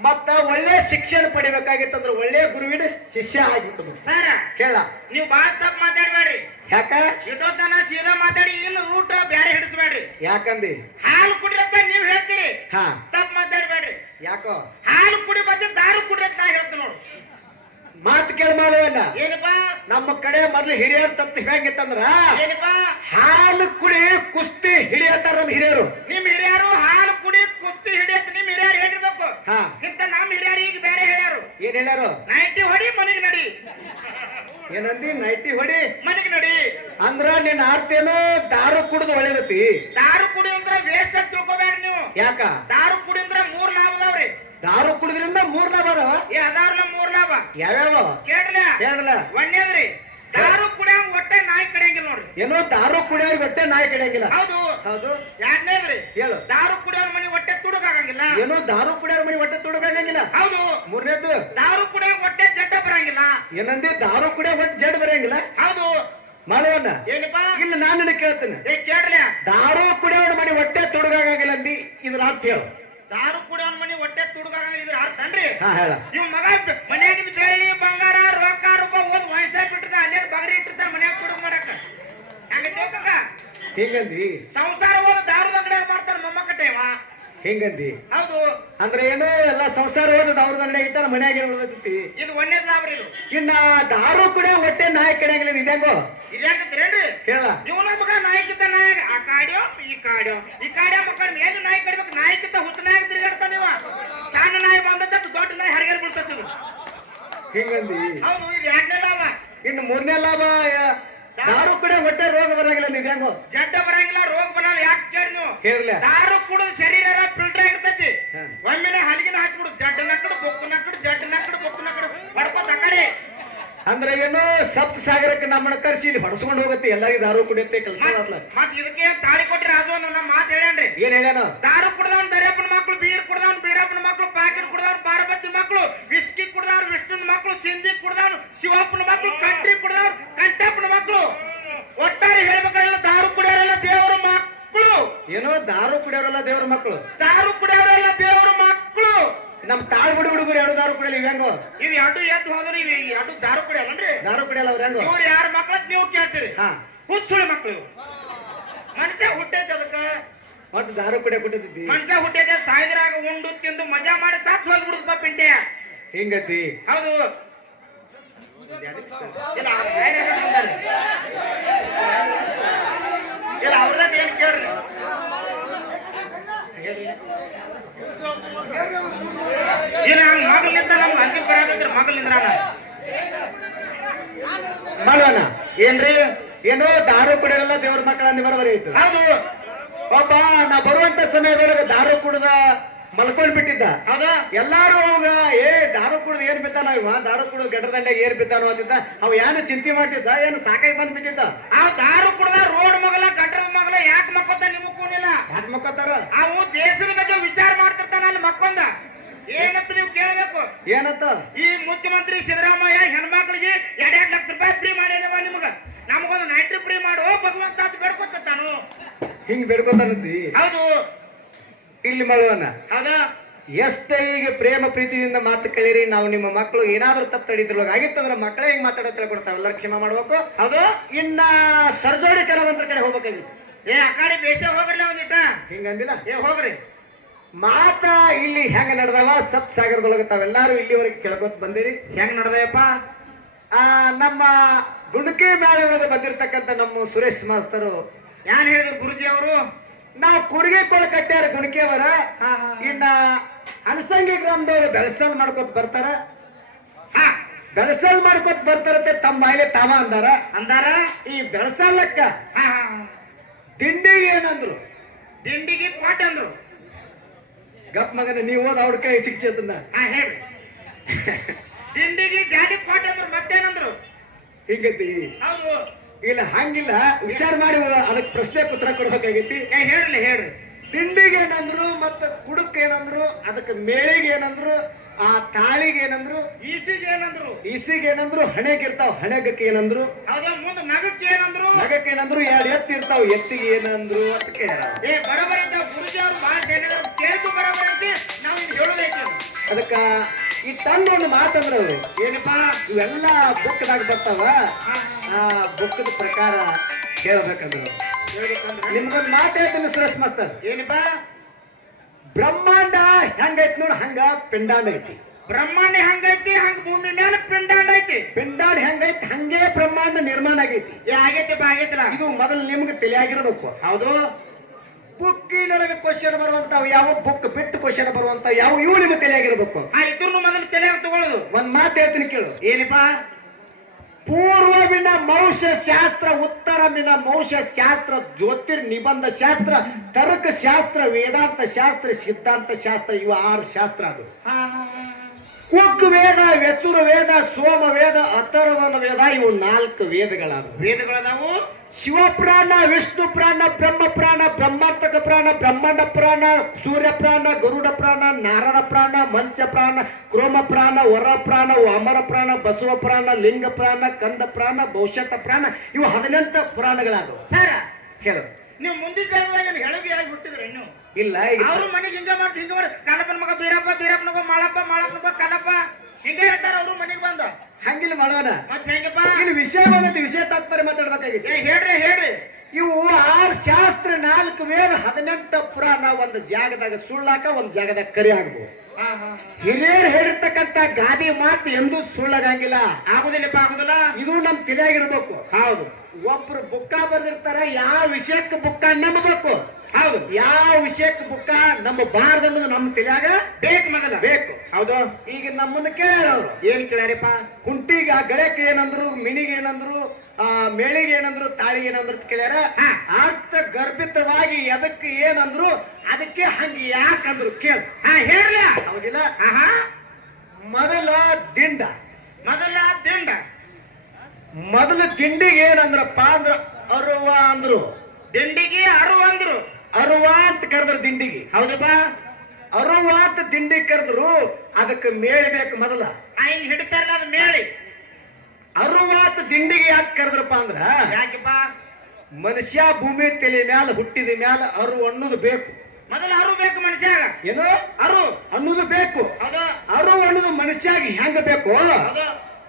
ಮತ್ತ ಒಳ್ಳೆ ಶಿಕ್ಷಣ ಪಡಿಬೇಕಾಗಿತ್ತಂದ್ರೆ ಒಳ್ಳೆ ಗುರುವಿನ ಶಿಷ್ಯ ಆಗಿತ್ತು ಸರ್ ಹೇಳ. ನೀವು ಬಾಳ ತಪ್ಪ ಮಾತಾಡ್ಬೇಡ್ರಿ. ಯಾಕ? ಇಟ್ಟೋತನ ಸೀದಾ ಮಾತಾಡಿ ಇನ್ ರೂಟ್ ಬ್ಯಾರೆ ಹಿಡಿಸ್ಬೇಡ್ರಿ. ಯಾಕಂದಿ? ಹಾಲು ಕುಡಿಯತ್ತ ನೀವ್ ಹೇಳ್ತೀರಿ. ಹಾ. ತಪ್ಪ ಮಾತಾಡ್ಬೇಡ್ರಿ. ಯಾಕೋ? ಹಾಲು ಕುಡಿ ಬಂದ ದಾರು ಕುಡಿಯತ್ತ ನಾ ಹೇಳ್ತೀನಿ ನೋಡು. ಮಾತು ಕೇಳ ಮಾಡುವಣ್ಣ ಏನಪ್ಪ? ನಮ್ಮ ಕಡೆ ಮೊದ್ಲು ಹಿರಿಯರ್ ತತ್ ಹೆಂಗಿತ್ತಂದ್ರ? ಏನಪ್ಪಾ? ಹಾಲು ಕುಡಿ ಕುಸ್ತಿ ಹಿಡಿಯತ್ತಾರ ನಮ್ಮ ಹಿರಿಯರು. ನಿಮ್ ಹಿರಿಯರು ಹಾಲು ಕುಡಿ ಕುಸ್ತಿ ಹಿಡಿಯತ್ತ ನಿಮ್ ಹಿರಿಯರು ಹೇಳಿರ್ಬೇಕು ಹಾ. ಇಂತ ನಮ್ ಹಿರಿಯರು ಈಗ ಬೇರೆ ಹೇಳ್ಯಾರು. ಏನ್ ಹೇಳ್ಯಾರು? ನೈಟಿ ಹೊಡಿ ಮನೆಗೆ ನಡಿ. ಏನಂದಿ? ನೈಟಿ ಹೊಡಿ. ಮನೆಗೆ ನಡಿ. ಅಂದ್ರ ನಿನ್ನ ಆರ್ತೇನೋ ದಾರು ಕುಡಿದು ಒಳ್ಳೇದತಿ ದಾರು ಕುಡಿ ಅಂದ್ರ ವೇಸ್ಟ್ ಅಂತ ತಿಳ್ಕೊಬೇಡ್ರಿ ನೀವು. ಯಾಕ? ದಾರು ಕುಡಿ ಅಂದ್ರ ಮೂರ್ ಲಾಭ ಅದಾವ್ರಿ. ದಾರು ಕುಡಿದ್ರಿಂದ ಮೂರ್ ಲಾಭ ಅದಾವ? ಏ ಅದಾವ್ರಲ್ಲ ಮೂರ್ ಲಾಭ. ಯಾವ್ಯಾವ? ಕೇಳ್ರಲ್ಲ ಕೇಳಲ ಒಂದೇದ್ರಿ ದಾರು ಕುಡಿಯಂಗ್ ಹೊಟ್ಟೆ ನಾಯಿ ಕಡಿಯಂಗಿಲ್ಲ ನೋಡ್ರಿ. ಏನೋ ದಾರು ಕುಡಿಯೋರಿಗೆ ಹೊಟ್ಟೆ ನಾಯಿ ಕಡಿಯಂಗಿಲ್ಲ. ಹೌದು. ಹೌದು. ಎರಡನೇದ್ರಿ. ಹೇಳು. ದಾರು ಕುಡಿಯೋನ್ ತುಡುಕಾಗಂಗಿಲ್ಲ ಏನೋ ದಾರು ಕುಡಿಯೋರ್ ಮನೆ ಹೊಟ್ಟೆ ತೊಡಗಂಗಿಲ್ಲ ಹೌದು. ಮೂರನೇದು ದಾರು ಕುಡಿಯೋ ಹೊಟ್ಟೆ ಜಡ್ಡ ಬರಂಗಿಲ್ಲ. ಏನಂದಿ? ದಾರು ಕುಡಿಯೋ ಹೊಟ್ಟೆ ಜಡ್ ಬರಂಗಿಲ್ಲ? ಹೌದು. ಮಾಡುವಣ್ಣ ಏನಪ್ಪಾ? ಇಲ್ಲ ನಾನು ನಿನಗೆ ಕೇಳ್ತೇನೆ. ಏ ಕೇಳ್ರಿ. ದಾರು ಕುಡಿಯೋಣ ಮನೆ ಹೊಟ್ಟೆ ತೊಡಗಂಗಿಲ್ಲ ಅಂದಿ ಇದ್ರ ಅರ್ಥ ಹೇಳು. ದಾರು ಕುಡಿಯೋನ್ ಮನಿ ಹೊಟ್ಟೆ ತೊಡಗಂಗಿಲ್ಲ ಇದ್ರ ಅರ್ಥ ಅನ್ರಿ ಹಾ ಹೇಳ. ಇವ್ ಮಗ ಮನ್ಯಾಗಿದ್ ಬೆಳ್ಳಿ ಬಂಗಾರ ರೊಕ್ಕ ರೂಪ ಓದ್ ವಯಸ್ಸಾಗಿ ಬಿಟ್ಟಿರ್ತಾನ ಅಲ್ಲೇ ಬಗರಿ ಇಟ್ಟಿರ್ತಾನ ಮನ್ಯಾಗ ತುಡುಗ್ ಮಾಡಕ ಹಾಗೆ ಹೇಗಂದಿ? ಸಂಸಾರ ಹೋದ ದಾರದ ಅಂಗಡಿಯಾಗ ಮೊಮ್ಮಕ್ಕ ಮೊಮ್ಮಕ್ಕಟ್ಟೇವ ಹಿಂಗಂದಿ? ಹೌದು. ಅಂದ್ರೆ ಏನು ಎಲ್ಲ ಸಂಸಾರ ಹೋದ ಅವ್ರ ದಂಡ ಇಟ್ಟಾರ ಮನ್ಯಾಗ ಉಳಿದೈತಿ? ಇದು ಒಂದೇ ಲಾಭ ಇದು. ಇನ್ನ ದಾರು ಕೂಡ ಹೊಟ್ಟೆ ನಾಯಿ ಕಡೆಯಾಗಿಲ್ಲ ಇದ್ಯಾಂಗೋ ಇದ್ಯಾಕಂದ್ರೇನ್ರಿ ಹೇಳ. ಇವನ ಮಗ ನಾಯಕಿದ್ದ ನಾಯಕ ಆ ಕಾಡ್ಯೋ ಈ ಕಾಡ್ಯೋ. ಈ ಕಾಡ್ಯೋ ಮಕ್ಕಳ ಏನು ನಾಯಿ ಕಡಿಬೇಕು? ನಾಯಕಿದ್ದ ಹುಟ್ಟ ನಾಯಕ ತಿರುಗಾಡ್ತಾನ ಇವ. ಸಣ್ಣ ನಾಯಿ ಬಂದದ್ದ ದೊಡ್ಡ ನಾಯಿ ಹರಿಗೆಲ್ ಬೀಳ್ತದ ಇದು. ಹಿಂಗಂದಿ? ಹೌದು ಇದು ಎರಡನೇ ಲಾಭ? ಇನ್ನು ಮೂರನೇ ಲಾಭ ದಾರು ಕೂಡ ಹೊಟ್ಟೆ ರೋಗ ಬರಂಗಿಲ್ಲ ಇದ್ಯಾಂಗೋ ಜಡ್ಡ ಬರಂಗಿಲ್ಲ ರೋಗ ಬರಲ್ಲ. ಯಾಕೆ ಕೇಳಿ ನೀವು? ದಾರು ಕುಡಿದು ಅಂದ್ರೆ ಏನೋ ಸಪ್ತ ಸಾಗರಕ್ಕೆ ನಮ್ಮನ್ನ ಕರೆಸಿ ಇಲ್ಲಿ ಹೊಡಸ್ಕೊಂಡು ಹೋಗುತ್ತೆ. ಎಲ್ಲರಿಗೂ ದಾರು ಕುಡಿಯುತ್ತೆ ಕೆಲಸ ಮತ್- ಇದಕ್ಕೆ ತಾಳಿ ಕೊಟ್ರಿ ಅದು ನಮ್ಮ ಮಾತು ಹೇಳ್ಯಾನ್ರಿ. ಏನ್ ಹೇಳ್ಯಾನ? ದಾರು ಕುಡ್ದವನ್ ದರ್ಯಪ್ಪನ ಮಕ್ಕಳು ಬೀರ್ ಕುಡ್ದವನ್ ಬೀರಪ್ಪನ ಮಕ್ಕಳು ಪಾಕೆಟ್ ಕುಡ್ದವನ್ ಪಾರ್ವತಿ ಮಕ್ಕಳು ವಿಸ್ಕಿ ಕುಡ್ದವ್ರು ವಿಷ್ಣುನ ಮಕ್ಕಳು ಸಿಂಧಿ ಕುಡ್ದವನು ಶಿವಪ್ಪನ ಮಕ್ಕಳು ಕಂಟ್ರಿ ಕುಡ್ದವ್ರು ಕಂಟಪ್ಪನ ಮಕ್ಕಳು ಒಟ್ಟಾರೆ ಹೇಳ್ಬೇಕಾರೆಲ್ಲ ದಾರು ಕುಡಿಯೋರೆಲ್ಲ ದೇವರ ಮಕ್ಕಳು ಏನೋ ದಾರು ಕುಡಿಯೋರಲ್ಲ ದೇವರ ಮಕ್ಕಳು ದಾರು ಕುಡಿಯೋರೆಲ್ಲ ದೇವರ ಮಕ್ಕಳು ನಮ್ ತಾಳ್ ದಾರು ಕುಡಿಯಲ್ಲ ಇವ್ ಹೆಂಗೋ ಇವ್ ಎರಡು ಎದ್ದು ಹೋದ್ರೆ ಇವ್ ಎರಡು ದಾರು ಕುಡಿಯಲ್ಲನ್ರಿ ದಾರು ಕುಡಿಯಲ್ಲ ಅವ್ರ ಹೆಂಗೋ ಇವ್ರು ಯಾರ ಮಕ್ಳ ನೀವು ಕೇಳ್ತೀರಿ ಹಾ ಹುಚ್ಚುಳಿ ಮಕ್ಳು ಇವು ಮನುಷ್ಯ ಹುಟ್ಟೈತೆ ಅದಕ್ಕ ಒಟ್ಟು ದಾರು ಕುಡಿಯ ಕುಟ್ಟಿದ್ದಿ ಮನುಷ್ಯ ಹುಟ್ಟೈತೆ ಸಾಯಿದ್ರಾಗ ಉಂಡು ತಿಂದು ಮಜಾ ಮಾಡಿ ಸಾತ್ ಹೋಗ್ಬಿಡುದಪ್ಪ ಪಿಂಟೆ ಹಿಂಗತಿ ಹೌದು ಇಲ್ಲ ಅವ್ರದ ಅವ್ರದಾಗ ಏನ್ ಕೇಳ್ರಿ ಇಲ್ಲ ಹಂಗ ಮಗಲಿಂದ ನಮ್ಗೆ ಅಂಜಿಕ್ ಬರಾಕತ್ರಿ ಮಗಲಿಂದ್ರ ಮಾಡೋಣ ಏನ್ರಿ? ಏನೋ ದಾರು ಕುಡಿಯಲ್ಲ ದೇವ್ರ ಮಕ್ಕಳ ಅಂದ ಬರೋಬರಿ ಆಯ್ತು. ಹೌದು. ಒಬ್ಬ ನಾ ಬರುವಂತ ಸಮಯದೊಳಗೆ ದಾರು ಕುಡ್ದ ಮಲ್ಕೊಂಡ್ ಬಿಟ್ಟಿದ್ದ. ಹೌದಾ? ಎಲ್ಲಾರು ಅವಾಗ ಏ ದಾರು ಕುಡ್ದು ಏನ್ ಬಿದ್ದಾನ ಇವ? ದಾರು ಕುಡ್ದು ಗಡ್ಡ ದಂಡೆಗೆ ಏನ್ ಬಿದ್ದಾನೋ? ಅಂತಿದ್ದ. ಅವ ಏನು ಚಿಂತೆ ಮಾಡ್ತಿದ್ದ ಏನು ಸಾಕಾಗಿ ಬಂದ್ ಬಿದ್ದಿದ್ದ ಆ ದಾರು ಕುಡ್ದ ರೋಡ್ ಮಗಲ ಗಡ್ಡದ ಮಗಲ ಯಾಕೆ ಮಕ್ಕೋತ ನಿಮಗ್ ಯಾಕೆ ಮಕ್ಕೋತಾರ ಅವು ದೇಶದ ಬಗ್ಗೆ ವಿಚಾರ ಮಾಡ್ತಿರ್ತಾನ ಮಕ್ಕೊಂದ ಏನಂತ ನೀವು ಕೇಳಬೇಕು? ಏನಂತ? ಈ ಮುಖ್ಯಮಂತ್ರಿ ಸಿದ್ದರಾಮಯ್ಯ ಹೆಣ್ಮಕ್ಳಿಗೆ ಎರಡೆರಡು ಲಕ್ಷ ರೂಪಾಯಿ ಫ್ರೀ ಮಾಡ್ಯಾನವ ನಿಮಗ. ನಮಗೊಂದು ನೈಟ್ರಿ ಫ್ರೀ ಮಾಡು ಭಗವಂತ ಅಂತ ಬೇಡ್ಕೊತಾನು ಹಿಂಗ್ ಬೇಡ್ಕೊತಾನಂತಿ ಹೌದು. ಇಲ್ಲಿ ಮಾಡುವನ ಹೌದಾ? ಎಷ್ಟೇ ಈಗ ಪ್ರೇಮ ಪ್ರೀತಿಯಿಂದ ಮಾತು ಕೇಳಿರಿ ನಾವು ನಿಮ್ಮ ಮಕ್ಕಳು ಏನಾದ್ರೂ ತಪ್ಪು ತಡಿದ್ರೊಳಗೆ ಆಗಿತ್ತಂದ್ರೆ ಮಕ್ಕಳೇ ಹಿಂಗ್ ಮಾತಾಡೋ ತಿಳ್ಕೊಡ್ತಾವ ಎಲ್ಲರೂ ಕ್ಷಮೆ ಮಾಡ್ಬೇಕು. ಹೌದು. ಇನ್ನ ಸರ್ಜೋಡಿ ಕಲಾವಂತರ ಕಡೆ ಹೋಗ್ಬೇಕಾಗಿ ಏ ಆ ಕಡೆ ಬೇಸೆ ಹೋಗ್ರಲ್ಲ ಒಂದಿಟ್ಟ. ಹಿಂಗಂದಿಲ್ಲ? ಏ ಹೋಗ್ರಿ. ಮಾತ ಇಲ್ಲಿ ಹೆಂಗ ನಡೆದವ? ಸತ್ ಸಾಗರದೊಳಗೆ ತಾವೆಲ್ಲರೂ ಇಲ್ಲಿವರೆಗೆ ಕೇಳ್ಕೊತ ಬಂದಿರಿ. ಹೆಂಗ್ ನಡೆದಯಪ್ಪ? ಆ ನಮ್ಮ ಗುಣಕಿ ಮೇಳ ಒಳಗೆ ಬಂದಿರತಕ್ಕಂತ ನಮ್ಮ ಸುರೇಶ್ ಮಾಸ್ತರು. ಯಾನ್ ಹೇಳಿದ್ರು ಗುರುಜಿ ಅವರು? ನಾವು ಕುರಿಗೆ ಕೊಳ ಕಟ್ಟ್ಯಾರ ಗುಣಕಿ ಅವರ. ಹಾ. ಇನ್ನ ಅಣಸಂಗಿ ಗ್ರಾಮದವ್ರು ಬೆಳಸಲ್ ಮಾಡ್ಕೊತ ಬರ್ತಾರ. ಹಾ ಬೆಳಸಲ್ ಮಾಡ್ಕೊತ ಬರ್ತಾರತ್ತೆ ತಮ್ಮ ಬಾಯಿಲೆ ತಾವ ಅಂದಾರ. ಅಂದಾರ? ಈ ಬೆಳಸಲ್ಲಕ್ಕ ಹಾ ಹಾ ಹಾ. ತಿಂಡಿಗೆ ಏನಂದ್ರು? ತಿಂಡಿಗೆ ಕೋಟ್ ಅಂದ್ರು. ಗಪ್ ಮಗನ ನೀವು ಓದ್ ಅವ್ರ ಕೈ ಶಿಕ್ಷೆ ಅದನ್ನ ಹಾ ಹೇಳ್ರಿ. ದಿಂಡಿಗೆ ಜಾಡಿ ಕೋಟೆ ಅಂದ್ರು ಮತ್ತೇನಂದ್ರು? ಹಿಂಗತಿ. ಹೌದು. ಇಲ್ಲ ಹಂಗಿಲ್ಲ. ವಿಚಾರ ಮಾಡಿ ಅದಕ್ಕೆ ಪ್ರಶ್ನೆ ಪತ್ರ ಕೊಡ್ಬೇಕಾಗೈತಿ ಹೇಳಿ ಹೇಳ್ರಿ ಹೇಳ್ರಿ. ತಿಂಡಿಗೆ ಏನಂದ್ರು ಮತ್ತ ಕುಡುಕ್ ಏನಂದ್ರು ಅದಕ್ಕೆ ಮೇಳಿಗೆ ಏನಂದ್ರು ಆ ತಾಳಿಗೆ ಏನಂದ್ರು ಈಸಿಗೆ ಏನಂದ್ರು? ಈಸಿಗೆ ಏನಂದ್ರು ಹಣೆಗೆ ಇರ್ತಾವ ಹಣೆಗಕ್ಕೆ ಏನಂದ್ರು. ಹೌದಾ ಮುಂದೆ ನಗಕ್ಕೆ ಏನಂದ್ರು? ನಗಕ್ಕೆ ಏನಂದ್ರು ಎರಡು ಎತ್ತಿ ಇರ್ತಾವ ಎತ್ತಿಗೆ ಏನಂದ್ರು ಅಂತ ಕೇಳ ಏ ಬರಬರ ಪುರುಷ ಗುರುಜಿ ಅವ್ರು ಬಹಳ ಸೇನಿದ್ರು ಕೇಳಿದ್ದು ಬರೋಬರಿ ಐತಿ ನಾವು ಇನ್ನು ಹೇಳೋದೈತಿ ಅದು. ಅದಕ್ಕ ಈ ತಂದು ಒಂದು ಮಾತಂದ್ರ ಅವರು ಏನಪ್ಪಾ? ಇವೆಲ್ಲ ಬುಕ್ದಾಗ ಬರ್ತಾವ ಆ ಬುಕ್ಕದ ಪ್ರಕಾರ ಹೇಳ್ಬೇಕಂದ್ರು ನಿಮ್ಗೊಂದು ಮಾತು ಹೇಳ್ತೀನಿ ಸುರೇಶ್ ಮಾಸ್ತರ್ ಏನಪ್ಪಾ? ಬ್ರಹ್ಮಾಂಡ ಹೆಂಗೈತಿ ನೋಡ್ ಹಂಗ ಪಿಂಡಾಂಡ ಐತಿ. ಬ್ರಹ್ಮಾಂಡ ಹೆಂಗೈತಿ ಹಂಗ ಭೂಮಿ ಮೇಲೆ ಪಿಂಡಾಂಡ ಐತಿ. ಪಿಂಡಾಂಡ ಹೆಂಗೈತಿ ಹಂಗೆ ಬ್ರಹ್ಮಾಂಡ ನಿರ್ಮಾಣ ಆಗೈತಿ. ಆಗೈತಿ ಆಗೈತಿಲ್ಲ. ಇದು ಮೊದಲು ನಿಮ್ಗೆ ತಿಳಿಯಾಗಿರ್ಬೇಕು. ಹೌದು. ಬುಕ್ಕಿನೊಳಗೆ ಕ್ವಶನ್ ಬರುವಂತಾವ್ ಯಾವ ಬುಕ್ ಬಿಟ್ಟು ಕ್ವಶನ್ ಬರುವಂತ ಯಾವ ಇವು ನಿಮ್ಮ ತಲೆಯಾಗಿರ್ಬೇಕು? ಆ ಇದ್ರು ಮೊದಲು ತಲೆ ತಗೊಳ್ಳೋದು. ಒಂದ್ ಮಾತು ಹೇಳ್ತೀನಿ ಕೇಳು. ಏನಪ್ಪ? ಪೂರ್ವಮಿನ ಮೌಷ ಶಾಸ್ತ್ರ ಉತ್ತರಮಿನ ಮೌಷ ಶಾಸ್ತ್ರ ಜ್ಯೋತಿರ್ ನಿಬಂಧ ಶಾಸ್ತ್ರ ತರ್ಕ ಶಾಸ್ತ್ರ ವೇದಾಂತ ಶಾಸ್ತ್ರ ಸಿದ್ಧಾಂತ ಶಾಸ್ತ್ರ ಇವು ಆರು ಶಾಸ್ತ್ರ ಅದು. ಕುಕ್ ವೇದ ವೆಚ್ಚುರ ವೇದ ಸೋಮ ವೇದ ಅಥರ್ವನ ವೇದ ಇವು ನಾಲ್ಕು ವೇದಗಳಾದವು ವೇದಗಳದಾವು? ಶಿವಪ್ರಾಣ ವಿಷ್ಣು ಪ್ರಾಣ ಬ್ರಹ್ಮ ಪ್ರಾಣ ಬ್ರಹ್ಮಾಂತಕ ಪ್ರಾಣ ಬ್ರಹ್ಮಾಂಡ ಪ್ರಾಣ ಸೂರ್ಯ ಪ್ರಾಣ ಗರುಡ ಪ್ರಾಣ ನಾರದ ಪ್ರಾಣ ಮಂಚ ಪ್ರಾಣ ಕ್ರೋಮ ಪ್ರಾಣ ವರ ಪ್ರಾಣ ಅಮರ ಪ್ರಾಣ ಬಸವ ಪ್ರಾಣ ಲಿಂಗ ಪ್ರಾಣ ಕಂದ ಪ್ರಾಣ ಭವಿಷ್ಯತ ಪ್ರಾಣ ಇವು ಹದಿನೆಂಟು ಪುರಾಣಗಳಾದವು. ಸರ ಹೇಳ. ನೀವು ಮುಂದಿನ ಹೆಳಗಿ ಆಗಿ ಹುಟ್ಟಿದ್ರಿ ನೀವು? ಇಲ್ಲ ಅವ್ರ ಮನೆಗೆ ಹಿಂಗ ಮಾಡ್ದು ಹಿಂಗ ಮಾಡಿ ಕಾಲಪ್ಪನ ಮಗ ಬೀರಪ್ಪ ಬೀರಪ್ಪನ ಮಗ ಮಾಳಪ್ಪ ಮಾಳಪ್ಪನ ಮಗ ಕಲ್ಲಪ್ಪ ಹಿಂಗೆ ಹೇಳ್ತಾರ ಅವರು ಮನೆಗೆ ಬಂದ. ಹಂಗಿಲ್ಲ ಮಾಡೋಣ. ಮತ್ತೆ ಹೆಂಗಪ್ಪ? ಇಲ್ಲಿ ವಿಷಯ ಬಂದೈತಿ ವಿಷಯ ತಾತ್ಪರ್ಯ ಮಾತಾಡ್ಬೇಕಾಗಿತ್ತು ಹೇಳ್ರಿ ಹೇಳ್ರಿ. ಇವು ಆರು ಶಾಸ್ತ್ರ ನಾಲ್ಕು ವೇದ ಹದಿನೆಂಟು ಪುರಾಣ ಒಂದು ಜಾಗದಾಗ ಸುಳ್ಳಾಕ ಒಂದು ಜಾಗದಾಗ ಕರಿ ಆಗ್ಬೋದು. ಹಿರಿಯರು ಹೇಳಿರ್ತಕ್ಕಂತ ಗಾದಿ ಮಾತು ಎಂದೂ ಸುಳ್ಳಾಗಂಗಿಲ್ಲ. ಆಗುದಿಲ್ಲಪ್ಪ ಆಗುದಿಲ್ಲ. ಇದು ನಮ್ ತಿಳಿಯಾಗಿರ್ಬೇಕು ಹೌದು. ಒಬ್ರು ಬುಕ್ಕ ಬರ್ದಿರ್ತಾರ ಯಾವ ವಿಷಯಕ್ಕೆ ಬುಕ್ಕ ನಂಬಬೇಕು? ಹೌದು. ಯಾವ ವಿಷಯಕ್ಕೆ ಬುಕ್ಕ ನಮ್ಮ ಅನ್ನೋದು ನಮ್ಮ ತಿಳಿಯಾಗ ಬೇಕು ಮೊದಲ. ಬೇಕು. ಹೌದು. ಈಗ ನಮ್ಮನ್ನ ಕೇಳ್ಯಾರ ಅವ್ರು ಏನ್ ಕೇಳ್ಯಾರಿಪ್ಪ? ಕುಂಟಿಗ ಗಳಕ್ಕೆ ಏನಂದ್ರು ಮಿಣಿಗೆ ಏನಂದ್ರು ಆ ಮೇಳಿಗೆ ಏನಂದ್ರು ತಾಳಿಗೆ ಏನಂದ್ರು ಅಂತ ಕೇಳ್ಯಾರ. ಅರ್ಥ ಗರ್ಭಿತವಾಗಿ ಎದಕ್ಕೆ ಏನಂದ್ರು ಅದಕ್ಕೆ ಹಂಗ ಯಾಕಂದ್ರು ಕೇಳ. ಹಾ ಹೇಳ್ಲ ಹೌದಿಲ್ಲ? ಮೊದಲ ದಿಂಡ. ಮೊದಲ ದಿಂಡ. ಮೊದಲ ದಿಂಡಿಗೆ ಏನಂದ್ರಪ್ಪ ಅಂದ್ರ ಅರುವ ಅಂದ್ರು. ದಿಂಡಿಗೆ ಅರು ಅಂದ್ರು. ಅರುವ ಅಂತ ಕರೆದ್ರು ದಿಂಡಿಗೆ ಹೌದಪ್ಪ? ಅರುವ ಅಂತ ದಿಂಡಿ ಕರೆದ್ರು ಅದಕ್ಕೆ ಮೇಳ್ಬೇಕು ಮೊದಲ. ಆ ಹಿಂಗ್ ಹಿಡಿತಾರಲ್ಲ ಅದು ಮೇಳಿ. ಅರುವಾತ ದಿಂಡಿಗೆ ಯಾಕೆ ಕರೆದ್ರಪ್ಪ ಅಂದ್ರ ಯಾಕೆಪ್ಪ? ಮನುಷ್ಯ ಭೂಮಿ ತಲೆ ಮ್ಯಾಲ ಹುಟ್ಟಿದ ಮ್ಯಾಲ ಅರು ಅನ್ನೋದು ಬೇಕು. ಮೊದಲ ಅರು ಬೇಕು ಮನುಷ್ಯಾಗ. ಏನು? ಅರು ಅನ್ನೋದು ಬೇಕು. ಅರು ಅನ್ನೋದು ಮನುಷ್ಯಾಗ ಹೆಂಗ ಬೇಕು?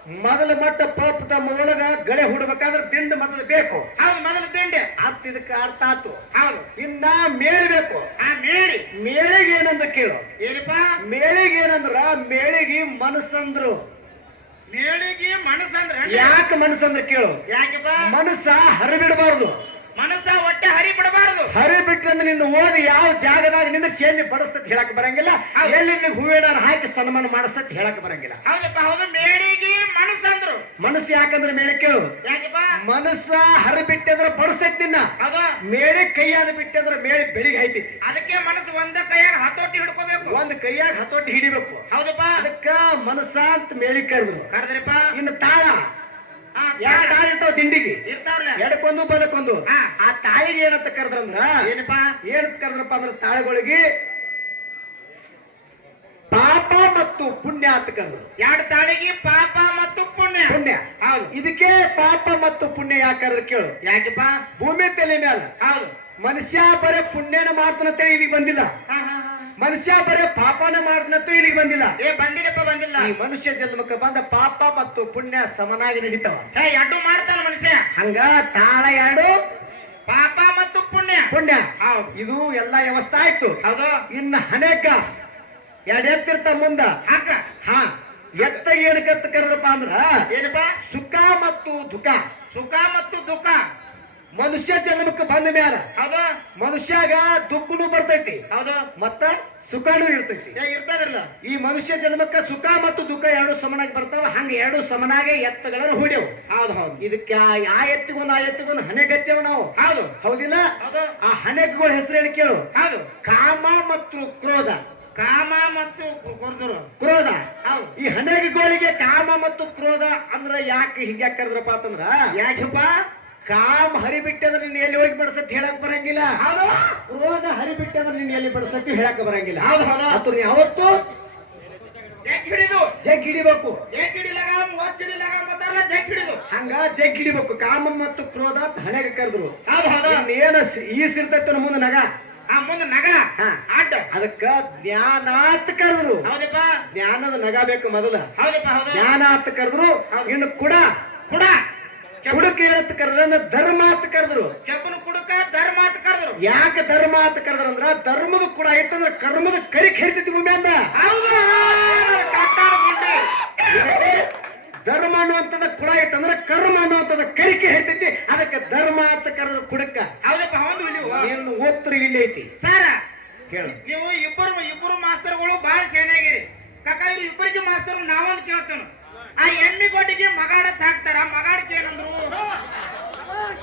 ಮೊದಲ ಮಟ್ಟ ಪಾಪದ ಮೊದಲಗ ಗಳೆ ಹುಡ್ಬೇಕಾದ್ರೆ ದಿಂಡು ಮೊದಲು ಬೇಕು. ಹೌದು ಮೊದಲು ದಿಂಡೆ. ಅರ್ಥ ಇದಕ್ಕೆ ಅರ್ಥ ಆತು. ಹೌದು. ಇನ್ನ ಮೇಳ್ಬೇಕು. ಆ ಮೇಳಿ. ಮೇಳಿಗೆ ಏನಂದ ಕೇಳು. ಏನಪ್ಪ? ಮೇಳಿಗೆ ಏನಂದ್ರ ಮೇಳಿಗೆ ಮನಸ್ಸಂದ್ರು. ಮೇಳಿಗೆ ಮನಸ್ಸಂದ್ರ ಯಾಕೆ ಮನಸ್ಸಂದ್ರ ಕೇಳು. ಯಾಕೆಪ್ಪ? ಮನಸ್ಸ ಹರಿಬಿಡಬಾರ್ದು. ಮನಸ್ಸ ಹೊಟ್ಟೆ ಹರಿ ಬಿಡಬಾರದು ಹರಿ ಬಿಟ್ರಂದ್ರೆ ನಿನ್ನ ಓದಿ ಯಾವ ಜಾಗದಾಗ ನಿಂದ ಎಲ್ಲಿ ಬಡಿಸ್ತತ್ ಹೇಳಕ್ ಬರಂಗಿಲ್ಲ. ಎಲ್ಲಿ ನಿಮಗೆ ಹೂವಿನಾರ ಹಾಕಿ ಸನ್ಮಾನ ಮಾಡಿಸ್ತತ್ ಹೇಳಕ್ ಬರಂಗಿಲ್ಲ. ಹೌದಪ್ಪ ಹೌದು. ಮೇಳಿಗೆ ಮನಸ್ಸಂದ್ರು. ಮನಸ್ಸು ಯಾಕಂದ್ರೆ ಮೇಳಕ್ಕೆ? ಯಾಕಪ್ಪ? ಮನಸ್ಸ ಹರಿ ಬಿಟ್ಟಂದ್ರೆ ಬಡಿಸ್ತೈತಿ ನಿನ್ನ. ಮೇಳೆ ಕೈಯಾದ ಬಿಟ್ಟಂದ್ರೆ ಮೇಳೆ ಬೆಳಿಗ್ಗೆ ಐತಿ ಅದಕ್ಕೆ ಮನಸ್ಸು ಒಂದ ಕೈಯಾಗ ಹತೋಟಿ ಹಿಡ್ಕೋಬೇಕು. ಒಂದ್ ಕೈಯಾಗ ಹತೋಟಿ ಹಿಡಿಬೇಕು. ಹೌದಪ್ಪ. ಅದಕ್ಕ ಮನಸ್ಸ ಅಂತ ಮೇಳಿ ಕರೆದ್ರು ಕರೆದ್ರಪ್ಪ. ಇನ್ನು ತಾಳ. ಎರಡು ಇರ್ತಾವ ದಿಂಡಿಗೆ ಇರ್ತಾವ್ರಲ್ಲ ಎಡಕ್ಕೊಂದು ಬದಕ್ಕೊಂದು. ಆ ತಾಳಿಗೆ ಏನಂತ ಕರೆದ್ರಂದ್ರ? ಏನಪ್ಪ? ಏನಂತ ಕರೆದ್ರಪ್ಪ ಅಂದ್ರ ತಾಳಗಳಿಗೆ ಪಾಪ ಮತ್ತು ಪುಣ್ಯ ಅಂತ ಕರೆದ್ರು. ಎರಡು ತಾಳಿಗೆ ಪಾಪ ಮತ್ತು ಪುಣ್ಯ. ಪುಣ್ಯ. ಹೌದು. ಇದಕ್ಕೆ ಪಾಪ ಮತ್ತು ಪುಣ್ಯ ಯಾಕಂದ್ರೆ ಕೇಳು. ಯಾಕಪ್ಪ? ಭೂಮಿ ತಲೆ ಮೇಲೆ ಹೌದು. ಮನುಷ್ಯ ಬರೇ ಪುಣ್ಯನ ಮಾಡ್ತಾನ ತಲೆ ಇದಕ್ಕೆ ಬಂದಿಲ್ಲ. ಹಾ. ಮನುಷ್ಯ ಬರೇ ಪಾಪನ ಮಾಡ್ತಾನಂತ ಇಲ್ಲಿಗೆ ಬಂದಿಲ್ಲ. ಏ ಬಂದಿರಪ್ಪ ಬಂದಿಲ್ಲ. ಈ ಮನುಷ್ಯ ಜನ್ಮಕ್ಕೆ ಬಂದ ಪಾಪ ಮತ್ತು ಪುಣ್ಯ ಸಮನಾಗಿ ನಡೀತಾವ. ಏ ಎಡ್ಡು ಮಾಡ್ತಾನ ಮನುಷ್ಯ. ಹಂಗ ತಾಳ ಎರಡು ಪಾಪ ಮತ್ತು ಪುಣ್ಯ. ಪುಣ್ಯ. ಹೌದು. ಇದು ಎಲ್ಲ ವ್ಯವಸ್ಥೆ ಆಯ್ತು. ಹೌದು. ಇನ್ನ ಅನೇಕ. ಎರಡು ಎತ್ತಿರ್ತ ಮುಂದ. ಹಾಕ. ಹಾ ಎತ್ತ ಏನಕ್ಕೆ ಕರೆದ್ರಪ್ಪ ಅಂದ್ರ ಏನಪ್ಪ? ಸುಖ ಮತ್ತು ದುಃಖ. ಸುಖ ಮತ್ತು ದುಃಖ. ಮನುಷ್ಯ ಜನ್ಮಕ್ಕೆ ಬಂದ ಮ್ಯಾಲ ಹೌದಾ? ಮನುಷ್ಯಾಗ ದುಃಖನು ಬರ್ತೈತಿ. ಹೌದು? ಮತ್ತ ಸುಖನೂ ಇರ್ತೈತಿ. ಏ ಇರ್ತದ್ರಲ್ಲ? ಈ ಮನುಷ್ಯ ಜನ್ಮಕ್ಕ ಸುಖ ಮತ್ತು ದುಃಖ ಎರಡು ಸಮನಾಗಿ ಬರ್ತಾವ. ಹಂಗ ಎರಡು ಸಮನಾಗೆ ಎತ್ತಗಳನ್ನು ಹೊಡೆವು ಹೌದು ಹೌದು. ಇದಕ್ಕೆ ಆ- ಎತ್ತಿಗೊಂದು ಆ ಎತ್ತಿಗೊಂದು ಹಣೆ ಗಚ್ಚೇವ್ ನಾವು. ಹೌದು. ಹೌದಿಲ್ಲ? ಹೌದು. ಆ ಹೆಸರು ಹೇಳಿ ಕೇಳು? ಹೌದು. ಕಾಮ ಮತ್ತು ಕ್ರೋಧ. ಕಾಮ ಮತ್ತು ಕ್ರೋಧ. ಹೌದು. ಈ ಹನೆಗಳಿಗೆ ಕಾಮ ಮತ್ತು ಕ್ರೋಧ ಅಂದ್ರ ಯಾಕೆ ಹಿಂಗ್ಯಾಕ್ ಕರೆದ್ರಪ್ಪ ಅಂತಂದ್ರ ಯಾಕಪ್ಪ ಕಾಮ ಹರಿಬಿಟ್ಟಂದ್ರೆ ನಿನ್ನ ಎಲ್ಲಿ ಹೋಗಿ ಬಡಸತ್ ಹೇಳಕ್ ಬರಂಗಿಲ್ಲ. ಕ್ರೋಧ ಹರಿಬಿಟ್ಟಂದ್ರೆ ನಿನ್ನ ಎಲ್ಲಿ ಬಡಸತ್ತಿ ಹೇಳಕ್ ಬರಂಗಿಲ್ಲ. ಹೌದು, ಹೌದು. ಅದು ನೀ ಯಾವತ್ತು ಜಗ್ ಹಿಡಿದು. ಜಗ್ ಹಿಡಿಬೇಕು. ಜಗ್ ಹಿಡಿಲಾಗ ಒತ್ತು ಹಿಡಿಲಾಗ ಮತ್ತಾರಲ್ಲ ಜಗ್ ಹಿಡಿದು. ಹಂಗ ಜಗ್ ಹಿಡಿಬೇಕು. ಕಾಮ ಮತ್ತು ಕ್ರೋಧ ಹಣೆಗೆ ಕರೆದ್ರು. ಹೌದು ಹೌದು. ಇನ್ನೇನ ಸಿ- ಈ ನಮ್ಮ ಮುಂದೆ ನಗ? ಆ ಮುಂದೆ ನಗ. ಅಡ್ಡ. ಅದಕ್ಕ ಜ್ಞಾನಾತ್ ಕರೆದ್ರು. ಹೌದಪ್ಪ. ಜ್ಞಾನದ ನಗ ಬೇಕು ಮೊದಲ. ಹೌದಪ್ಪ ಹೌದು. ಜ್ಞಾನ ಅಂತ ಕರೆದ್ರು ಇನ್ನು ಕೂಡ? ಕುಡ. ಕುಡಕ್ ಏನಂತ ಕರೆದ್ರ ಅಂದ್ರೆ ಧರ್ಮ ಅಂತ ಕರೆದ್ರು. ಕೆಬ್ಬನ ಕುಡುಕ ಧರ್ಮ ಅಂತ ಕರೆದ್ರು. ಯಾಕೆ ಧರ್ಮ ಅಂತ ಕರೆದ್ರಂದ್ರ ಧರ್ಮದ ಕೂಡ ಐತಂದ್ರ ಕರ್ಮದ ಕರಿ ಕೆಡ್ತೈತಿ ಭೂಮಿ ಅಂದ ಧರ್ಮ ಅನ್ನುವಂಥದ್ದು ಕುಡ ಐತಂದ್ರ ಕರ್ಮ ಅನ್ನುವಂಥದ್ದು ಕರಿಕೆ ಹೇಳ್ತೈತಿ ಅದಕ್ಕೆ ಧರ್ಮ ಅಂತ ಕರೆದ್ರು ಕುಡುಕ. ಹೌದಪ್ಪ ಹೌದು ನೀವು ಓದ್ತರು ಇಲ್ಲಿ ಐತಿ. ಸರ ಹೇಳು. ನೀವು ಇಬ್ಬರು ಇಬ್ಬರು ಮಾಸ್ತರ್ಗಳು ಬಹಳ ಸೇನಾಗಿರಿ ಕಾಕ ಇವ್ರು ಇಬ್ಬರಿಗೆ ಮಾಸ್ತರ್ ನಾವೊಂದು ಕೇಳ್ತಾನ. ಆ ಎಮ್ಮಿ ಕೊಟ್ಟಿಗೆ ಮಗಾಡತ್ ಹಾಕ್ತಾರ. ಮಗಾಡಕ್ಕೆ ಏನಂದ್ರು?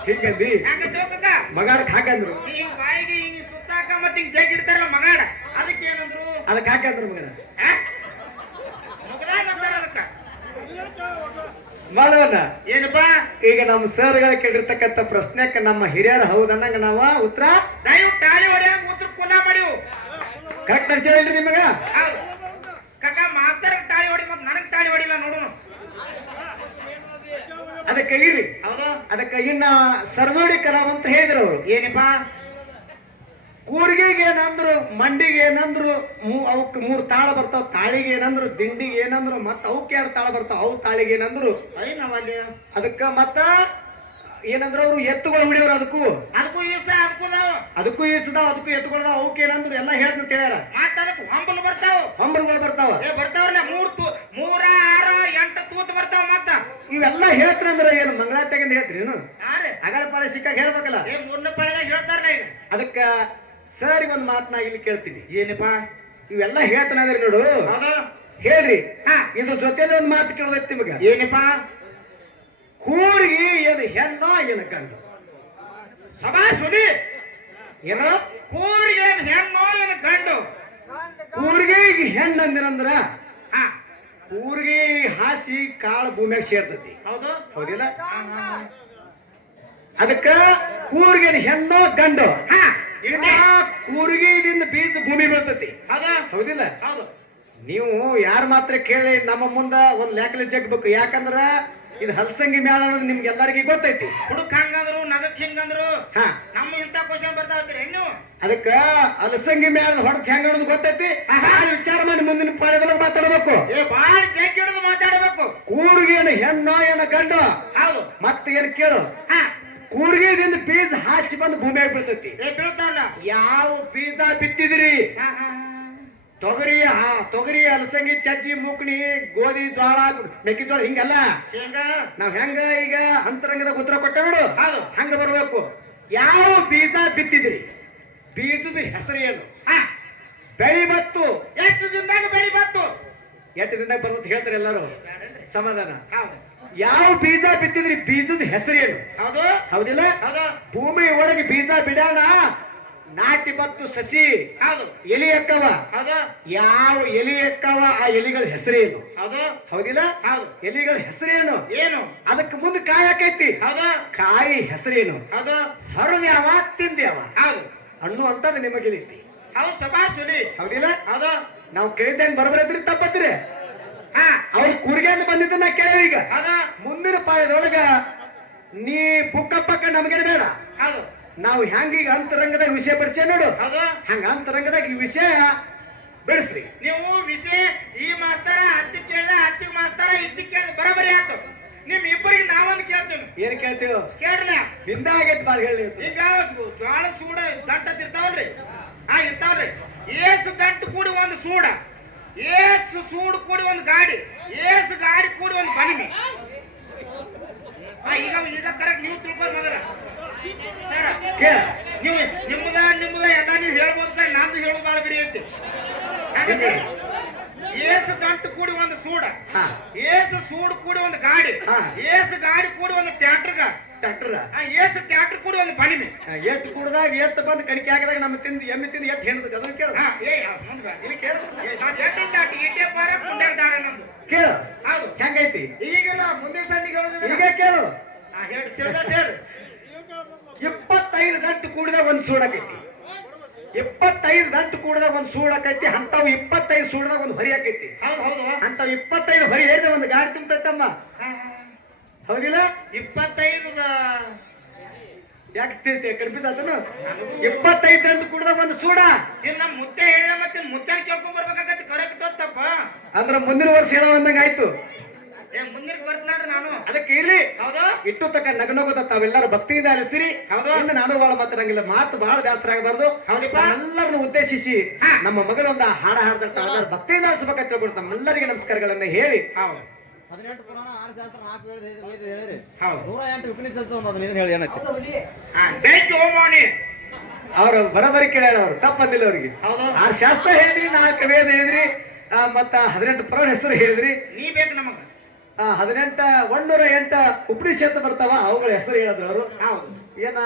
ಹಿಂಗಂದಿ? ಯಾಕಂತ ಕಾಕ ಮಗಾಡಕ್ ಹಾಕಂದ್ರು. ಈ ಬಾಯಿಗೆ ಹಿಂಗ್ ಸುತ್ತಾಕ ಮತ್ತೆ ಹಿಂಗ್ ಜಗ್ ಇಡ್ತಾರಲ್ಲ ಮಗಾಡ. ಅದಕ್ಕೆ ಏನಂದ್ರು? ಅದಕ್ಕೆ ಹಾಕಂದ್ರು ಮಗನ. ಮುಗದಾನ ಅಂತಾರ ಅದಕ್ಕ. ಮಾಡೋಣ. ಏನಪ್ಪಾ? ಈಗ ನಮ್ಮ ಸರ್ಗಳ ಕೇಳಿರ್ತಕ್ಕಂಥ ಪ್ರಶ್ನೆಕ್ಕೆ ನಮ್ಮ ಹಿರಿಯರು ಹೌದನ್ನಂಗ ನಾವ? ಉತ್ತರ? ದಯವಿಟ್ಟು ಟಾಳಿ ಹೊಡೆಯಂಗ ಉತ್ತರ ಕುಲ ಮಾಡಿವು ಕರೆಕ್ಟ್ ಅನ್ಸಿಲ್ರಿ ನಿಮಗ ಹೌದು ಕಾಕ ಮಾಸ್ತರ್ ಟಾಳಿ ಹೊಡಿ ಮತ್ ನನಗ್ ಟಾಳಿ ಹೊಡಿಲ್ಲ ನೋಡುನು ಅದಕ್ಕೆ ಇರಿ. ಹೌದು. ಅದಕ್ಕೆ ಇನ್ನ ಸರಜೋಡಿ ಕಲಾವ್ ಅಂತ ಹೇಳಿದ್ರು ಅವರು. ಏನಪ್ಪ? ಕೂರ್ಗಿಗೆ ಏನಂದ್ರು ಮಂಡಿಗೆ ಏನಂದ್ರು ಮೂ ಅವಕ್ ಮೂರು ತಾಳ ಬರ್ತಾವ. ತಾಳಿಗೆ ಏನಂದ್ರು ದಿಂಡಿಗೆ ಏನಂದ್ರು ಮತ್ತ ಅವಕ್ಕೆ ಎರಡು ತಾಳ ಬರ್ತಾವ. ಅವು ತಾಳಿಗೆ ಏನಂದ್ರು. ನಾವಲ್ಲಿ ಅದಕ್ಕ ಮತ್ತ ಏನಂದ್ರ ಅವ್ರು ಎತ್ತುಗಳು ಹುಡಿಯವ್ರ ಅದಕ್ಕೂ. ಅದಕ್ಕೂ ಈಸ ಅದಕ್ಕೂ ನಾವು ಅದಕ್ಕೂ ಈಸದಾವ ಅದಕ್ಕೂ ಎತ್ತುಗಳದ ಅವಕ್ಕೆ ಏನಂದ್ರು ಎಲ್ಲ ಹೇಳ್ತಂತ ಹೇಳ್ಯಾರ. ಮತ್ತ ಅದಕ್ಕೆ ಹಂಬಲ್ ಬರ್ತಾವ. ಹಂಬಲ್ಗಳು ಬರ್ತಾವ. ಏ ಬರ್ತಾವ್ರಲ್ಲ ಮೂರ್ ತೂ ಮೂರ ಆರ ಎಂಟು ತೂತ್ ಬರ್ತಾವ ಮತ್ತ. ಇವೆಲ್ಲ ಹೇಳ್ತೀರಂದ್ರ ಏನು ಮಂಗಳಾತ್ಯಾಗಿಂದ ಹೇಳ್ತೀರಿ ಏನು? ಅಗಳ ಪಾಳೆ ಸಿಕ್ಕಾಗ ಹೇಳ್ಬೇಕಲ್ಲ? ಏ ಮೂರನೇ ಪಾಳಿದಾಗ ಹೇಳ್ತಾರಲ್ಲ ಈಗ. ಅದಕ್ಕ ಸರ್ ಒಂದು ಮಾತನ್ನ ಇಲ್ಲಿ ಕೇಳ್ತೀನಿ. ಏನಪ್ಪ? ಇವೆಲ್ಲ ಹೇಳ್ತಾನಂದ್ರಿ ನೋಡು. ಹೇಳ್ರಿ. ಹಾ. ಇದ್ರ ಜೊತೆಲಿ ಒಂದು ಮಾತು ಕೇಳೋದೈತಿ ನಿಮಗೆ. ಏನಪ್ಪ? ಕೂರ್ಗಿ ಏನು ಹೆಣ್ಣೋ ಏನು ಕಂಡು ಸಭಾ ಸುಲಿ ಏನೋ? ಕೂರ್ಗಿ ಏನು ಹೆಣ್ಣು ಕಂಡು ಗಂಡು. ಕೂರ್ಗಿ ಹೆಣ್ಣು ಅಂದಿರಂದ್ರ ಹಾ. ಕೂರ್ಗಿ ಹಾಸಿ ಕಾಳು ಭೂಮ್ಯಾಗ ಸೇರ್ತತಿ. ಹೌದು? ಹೌದಿಲ್ಲ? ಅದಕ್ಕ ಕೂರ್ಗಿನ ಹೆಣ್ಣು ಗಂಡು. ಕೂರ್ಗಿದಿಂದ ಬೀಜ ಭೂಮಿ ಬೀಳ್ತತಿ ಹೌದು? ಹೌದಿಲ್ಲ? ಹೌದು. ನೀವು ಯಾರು ಮಾತ್ರ ಕೇಳಿ ನಮ್ಮ ಮುಂದ ಒಂದ್ ಲೆಕ್ಕಲೆ ಜಗ್ಬೇಕು. ಯಾಕಂದ್ರ ಇದು ಹಲಸಂಗಿ ಮೇಳ ಅನ್ನೋದು ನಿಮ್ಗೆ ಎಲ್ಲರಿಗೂ ಗೊತ್ತೈತಿ. ಹುಡುಕ್ ಹಂಗಂದ್ರು ನಗಕ್ ಹೆಂಗಂದ್ರು ಹಾ. ನಮ್ಮ ಇಂತ ಕ್ವಶನ್ ಬರ್ತಾವ್ರಿ ಹೆಣ್ಣು. ಅದಕ್ಕ ಹಲಸಂಗಿ ಮೇಳದ ಹೊಡೆದ್ ಹೆಂಗ ಅನ್ನೋದು ಗೊತ್ತೈತಿ? ಆಹಾ, ವಿಚಾರ ಮಾಡಿ ಮುಂದಿನ ಪಾಳ್ಯದೊಳಗೆ ಮಾತಾಡಬೇಕು. ಏ ಬಾಳ ಜಗ್ಗಿ ಹಿಡಿದು ಮಾತಾಡಬೇಕು. ಕೂರ್ಗೇನು ಏನು ಹೆಣ್ಣೋ ಏನು ಗಂಡ? ಹೌದು. ಮತ್ತೆ ಏನ್ ಕೇಳು? ಹಾ. ಕೂರ್ಗಿದಿಂದ ಬೀಜ ಹಾಸಿ ಬಂದು ಭೂಮಿಯಾಗಿ ಬೀಳ್ತೈತಿ. ಏ ಬೀಳ್ತಾವಲ್ಲ ಯಾವ ಬೀಜ ಬಿತ್ತಿದಿರಿ? ಹಾ ಹಾ. ತೊಗರಿ ಹಾ ತೊಗರಿ ಅಲಸಂಗಿ ಚಜ್ಜಿ ಮುಕ್ಣಿ ಗೋಧಿ ಜೋಳ ಮೆಕ್ಕೆಜೋಳ ಹಿಂಗಲ್ಲ. ಶೇಂಗಾ. ನಾವ್ ಹೆಂಗ ಈಗ ಅಂತರಂಗದ ಉತ್ತರ ಕೊಟ್ಟ ನೋಡು? ಹಂಗ ಬರ್ಬೇಕು. ಯಾವ ಬೀಜ ಬಿತ್ತಿದ್ರಿ? ಬೀಜದ ಹೆಸರು ಏನು? ಹಾ. ಬೆಳಿ ಬತ್ತು. ಎಷ್ಟು ದಿನದಾಗ ಬೆಳಿ ಬತ್ತು? ಎಷ್ಟು ದಿನದಾಗ ಬರ್ತದೆ ಹೇಳ್ತಾರೆ ಎಲ್ಲರೂ? ಸಮಾಧಾನ. ಯಾವ ಬೀಜ ಬಿತ್ತಿದ್ರಿ? ಬೀಜದ ಹೆಸರು ಏನು? ಹೌದು. ಹೌದಿಲ್ಲ? ಹೌದು. ಭೂಮಿ ಒಳಗೆ ಬೀಜ ಬಿಡೋಣ ನಾಟಿ ಬತ್ತು ಸಸಿ. ಹೌದು. ಎಲಿ ಎಕ್ಕವ. ಹೌದು. ಯಾವ ಎಲಿ ಎಕ್ಕವ ಆ ಎಲಿಗಳ ಹೆಸರೇನು? ಹೌದು. ಹೌದಿಲ್ಲ? ಹೌದು. ಎಲಿಗಳ ಹೆಸರೇನು? ಏನು? ಅದಕ್ಕೆ ಮುಂದೆ ಕಾಯಿ ಹಾಕೈತಿ. ಹೌದು. ಕಾಯಿ ಹೆಸರೇನು? ಹೌದು. ಹರಿದ್ಯಾವ ತಿಂದ್ಯಾವ ಹೌದು. ಹಣ್ಣು ಅಂತದ್ ನಿಮಗೆ ತಿಳಿತಿ. ಹೌದು ಸಭಾ ಸುಲಿ ಹೌದಿಲ್ಲ? ಹೌದು. ನಾವು ಕೇಳಿದ್ದೇನು ಬರಬರದ್ರಿ ತಪ್ಪತ್ರಿ ಹಾ. ಅವ್ರ ಕೂರ್ಗೆ ಅಂತ ಬಂದಿದ್ದ ನಾ ಕೇಳೀವಿ ಈಗ. ಹೌದು. ಮುಂದಿನ ಪಾಯದೊಳಗ ನೀ ಪುಕ್ಕ ಪಕ್ಕ ನಮ್ಗೆ ಬೇಡ. ಹೌದು. ನಾವು ಹೆಂಗ ಈಗ ಅಂತರಂಗದಾಗ ವಿಷಯ ಪರಿಚಯ ನೋಡು. ಹೌದಾ? ಹಂಗ ಅಂತರಂಗದಾಗ ಈ ವಿಷಯ ಬೆಳೆಸ್ರಿ. ನೀವು ವಿಷಯ ಈ ಮಾಸ್ತರ ಹಚ್ಚಿ ಕೇಳಿದ ಹಚ್ಚಿ ಮಾಸ್ತರ ಇಚ್ಚಿ ಕೇಳಿದ ಬರೋಬರಿ ಆಯ್ತು ನಿಮ್ ಇಬ್ಬರಿಗೆ ನಾವೊಂದು ಕೇಳ್ತೀನಿ ಏನ್ ಕೇಳ್ತೀವ? ಕೇಳ್ರಿ ನಿಂದ ಆಗೈತ್ ಬಾಳ್ ಹೇಳಿ ಈಗ ಜ್ವಾಳ ಸೂಡ ದಂಟ ಇರ್ತಾವಲ್ರಿ? ಆ ಇರ್ತಾವ್ರಿ ಏಸು ದಂಟು ಕೂಡಿ ಒಂದು ಸೂಡ. ಏಸು ಸೂಡು ಕೂಡಿ ಒಂದು ಗಾಡಿ. ಏಸು ಗಾಡಿ ಕೂಡಿ ಒಂದು ಬನಿಮಿ. ಈಗ ಈಗ ಕರೆಕ್ಟ್ ನೀವು ತಿಳ್ಕೊಂಡು ಮೊದಲ. ಕೇಳ. ನೀವು ನಿಮ್ಮದ ನಿಮ್ಮದ ಎಲ್ಲ ನೀವು ಹೇಳ್ಬೋದು ಕರೆ ನಂದು ಹೇಳೋದು ಭಾಳ ಬಿರಿ ಐತಿ. ಏಸು ದಂಟು ಕೂಡಿ ಒಂದು ಸೂಡ. ಏಸು ಸೂಡು ಕೂಡಿ ಒಂದು ಗಾಡಿ. ಏಸು ಗಾಡಿ ಕೂಡಿ ಒಂದು ಟ್ಯಾಕ್ಟರ್ಗ. ಟ್ಯಾಕ್ಟರ್? ಏಸು ಟ್ಯಾಕ್ಟರ್ ಕೂಡಿ ಒಂದು ಬನಿಮಿ ಎಷ್ಟು ಕೂಡದಾಗ ಎಷ್ಟು ಬಂದು ಕಡಿಕೆ ಹಾಕಿದಾಗ ನಮ್ಮ ತಿಂದು ಎಮ್ಮೆ ತಿಂದು ಎಷ್ಟು ಹೆಣ್ತದ ಅದನ್ನ ಕೇಳ. ಏ ಆ, ಮುಂದ್ ಬಾ. ಇಲ್ಲಿ ಕೇಳ. ಏ, ನಾನ್ ಎಟ್ಟಿಂದ ಅಟ್ಟಿ ಇಟ್ಟೆ ಪಾರ ಕುಂಡ್ಯಾಗ ದಾರ ನಂದು ಕೇಳ. ಹೌದು. ಹೆಂಗೈತಿ? ಈಗಿಲ್ಲ ಮುಂದಿನ ಸಂದಿಗೆ ಹೇಳುದಿಲ್ಲ. ಈಗ ಕೇಳು. ಹಾ ಹೇಳಿ ತಿಳಿದ ಹೇಳಿ ಇಪ್ಪತ್ತೈದು ಗಂಟು ಕೂಡಿದ ಒಂದು ಸೂಡಕೈತಿ ಇಪ್ಪತ್ತೈದು ಗಂಟು ಕೂಡಿದ ಒಂದು ಸೂಡಕೈತಿ ಅಂಥವು ಇಪ್ಪತ್ತೈದು ಸೂಡದ ಒಂದು ಹೊರಿ ಆಕೈತಿ. ಹೌದು ಹೌದು ಅಂಥವು ಇಪ್ಪತ್ತೈದು ಹೊರಿ ಹೇಳಿದ ಒಂದು ಗಾಡಿ ತುಂಬತಮ್ಮ ಹಾ, ಹೌದಿಲ್ಲ? ಇಪ್ಪತ್ತೈದು ಯಾಕೆ ತಿಳ್ತಿ? ಕನ್ಫ್ಯೂಸ್ ಆತನು? ಇಪ್ಪತ್ತೈದು ಗಂಟು ಕೂಡಿದ ಒಂದು ಸೂಡ ಇನ್ನು ನಮ್ಮ ಮುತ್ತೆ ಹೇಳಿದ ಮತ್ತೆ ಮುತ್ತೆ ಕೇಳ್ಕೊಂಡ್ ಬರ್ಬೇಕಾಗತ್ತೆ ಕರೆಕ್ಟ್ ತಪ್ಪ ಅಂದ್ರೆ ಮುಂದಿನ ವರ್ಷ ಹೇಳೋ ಅಂದಂಗ ಆಯ್ತು ಏ ಮುಂದಿನ ಬರ್ತೀನಿ ನಾನು ಅದಕ್ಕೆ ಇರ್ಲಿ. ಹೌದು. ಇಟ್ಟು ತಕ್ಕ ನಗನಗೋತ ತಾವೆಲ್ಲರೂ ಭಕ್ತಿಯಿಂದ ಅಲಿಸಿರಿ. ಹೌದು. ನಾನು ಬಹಳ ಮಾತಾಡಂಗಿಲ್ಲ. ಮಾತು ಬಹಳ ಬೇಸರ ಆಗಬಾರ್ದು. ಹೌದಪ್ಪ. ಎಲ್ಲರನ್ನು ಉದ್ದೇಶಿಸಿ ನಮ್ಮ ನಮ್ಮ ಒಂದು ಹಾಡ ಹಾಡದ ತಾವೆಲ್ಲರೂ ಭಕ್ತಿಯಿಂದ ಅಲಿಸ್ಬೇಕಂತ ಹೇಳ್ಬಿಟ್ಟು ತಮ್ಮೆಲ್ಲರಿಗೆ ನಮಸ್ಕಾರಗಳನ್ನ ಹೇಳಿ. ಹೌದು. ಹದಿನೆಂಟು ಪುರಾಣ ಆರು ಶಾಸ್ತ್ರ ನಾಲ್ಕು ಹೌದು. ನೂರ ಎಂಟು ಉಪನಿಷತ್ತು ಒಂದು ಅದನ್ನ ಹೇಳಿ ಏನಕ್ಕೆ ಅವರು ಬರಬರಿ ಕೇಳ್ಯಾರ ಅವ್ರು. ತಪ್ಪಂದಿಲ್ಲ ಅವ್ರಿಗೆ. ಹೌದು. ಆರು ಶಾಸ್ತ್ರ ಹೇಳಿದ್ರಿ ನಾಲ್ಕು ವೇದ ಹೇಳಿದ್ರಿ ಆ, ಮತ್ತ ಹದಿನೆಂಟು ಪುರಾಣ ಹೆಸರು ಹೇಳಿದ್ರಿ. ನೀ ಬೇಕು ನಮಗ. ಹದಿನೆಂಟ ಒಂದೂರ ಎಂಟ ಉಪನಿಷತ್ತು ಬರ್ತಾವ ಅವುಗಳ ಹೆಸರು ಹೇಳಿದ್ರು ಅವರು. ಹೌದು. ಏನ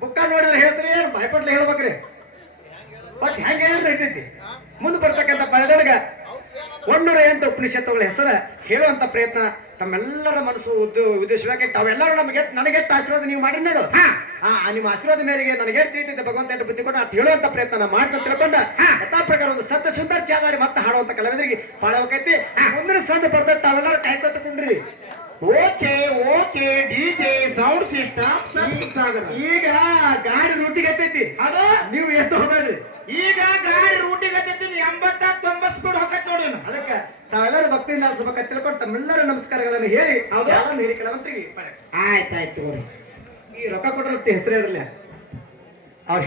ಬುಕ್ಕ ನೋಡಿದ್ರೆ ಹೇಳ್ತೀರಿ ಏನು ಬಾಯ್ಪಟ್ಲೆ ಹೇಳ್ಬೇಕ್ರಿ? ಬಟ್ ಹೆಂಗ ಹೇಳಿದ್ರೆ ನಡೀತೈತಿ ಮುಂದೆ ಬರ್ತಕ್ಕಂಥ ಪಳೆದೊಳಗ ಒಂದೂರ ಎಂಟು ಉಪನಿಷತ್ತುಗಳ ಹೆಸರ ಹೇಳುವಂತ ಪ್ರಯತ್ನ ತಮ್ಮೆಲ್ಲರ ಮನಸ್ಸು ಉದ್ದು ಉದ್ದೇಶವಾಗಿ ತಾವೆಲ್ಲರೂ ನಮಗೆ ನನಗೆ ಆಶೀರ್ವಾದ ನೀವು ಮಾಡಿ ನೋಡು. ಹಾ. ಆ ನಿಮ್ಮ ಆಶೀರ್ವಾದ ಮೇರೆಗೆ ನನಗೆ ಎಷ್ಟು ಭಗವಂತ ಎಂಟು ಬುದ್ಧಿ ಕೊಟ್ಟು ಅಷ್ಟು ಹೇಳುವಂತ ಪ್ರಯತ್ನ ನಾನು ಮಾಡ್ತಾ ತಿಳ್ಕೊಂಡ. ಯಥಾ ಪ್ರಕಾರ ಒಂದು ಸತ್ಯ ಸುಂದರ ಚಾದಾಡಿ ಮತ್ತೆ ಹಾಡುವಂತ ಕಲಾವಿದರಿಗೆ ಹೋಗೈತಿ ಮುಂದಿನ ಸಂದ ಬರ್ತೈತೆ ತಾವೆಲ್ಲರೂ ಕಾಯ್ಕೊತಕೊಂಡ್ರಿ okay okay DJ sound system. Sagara. ಈಗ ಗಾಡಿ ರೂಟಿಗೆ ಎತ್ತೈತಿ ಅದು? ನೀವು ಎಷ್ಟು ಹೋಗ್ಬೇಡ್ರಿ. ಈಗ ಗಾಡಿ ರೂಟಿಗೆ ಹತ್ತಿದ್ದೀನಿ ಎಂಬತ್ತ ತೊಂಬತ್ ಸ್ಪೀಡ್ ಹೋಗತ್ ನೋಡಿ ಅದಕ್ಕೆ ತಾವೆಲ್ಲರೂ ಭಕ್ತಿಯಿಂದ ಅನ್ಸ್ಬೇಕಂತ ತಿಳ್ಕೊಂಡು ತಮ್ಮೆಲ್ಲರ ನಮಸ್ಕಾರಗಳನ್ನು ಹೇಳಿ ಹೌದು. ಹೇಳಿ ಹಿರಿಕಳವಂತ್ರಿಗೆ ಆಯ್ತಾಯ್ತು ಈ ರೊಕ್ಕ ಕೊಟ್ಟರೆ ಹೆಸರೇ ಇರಲಿ ಅವ್ರು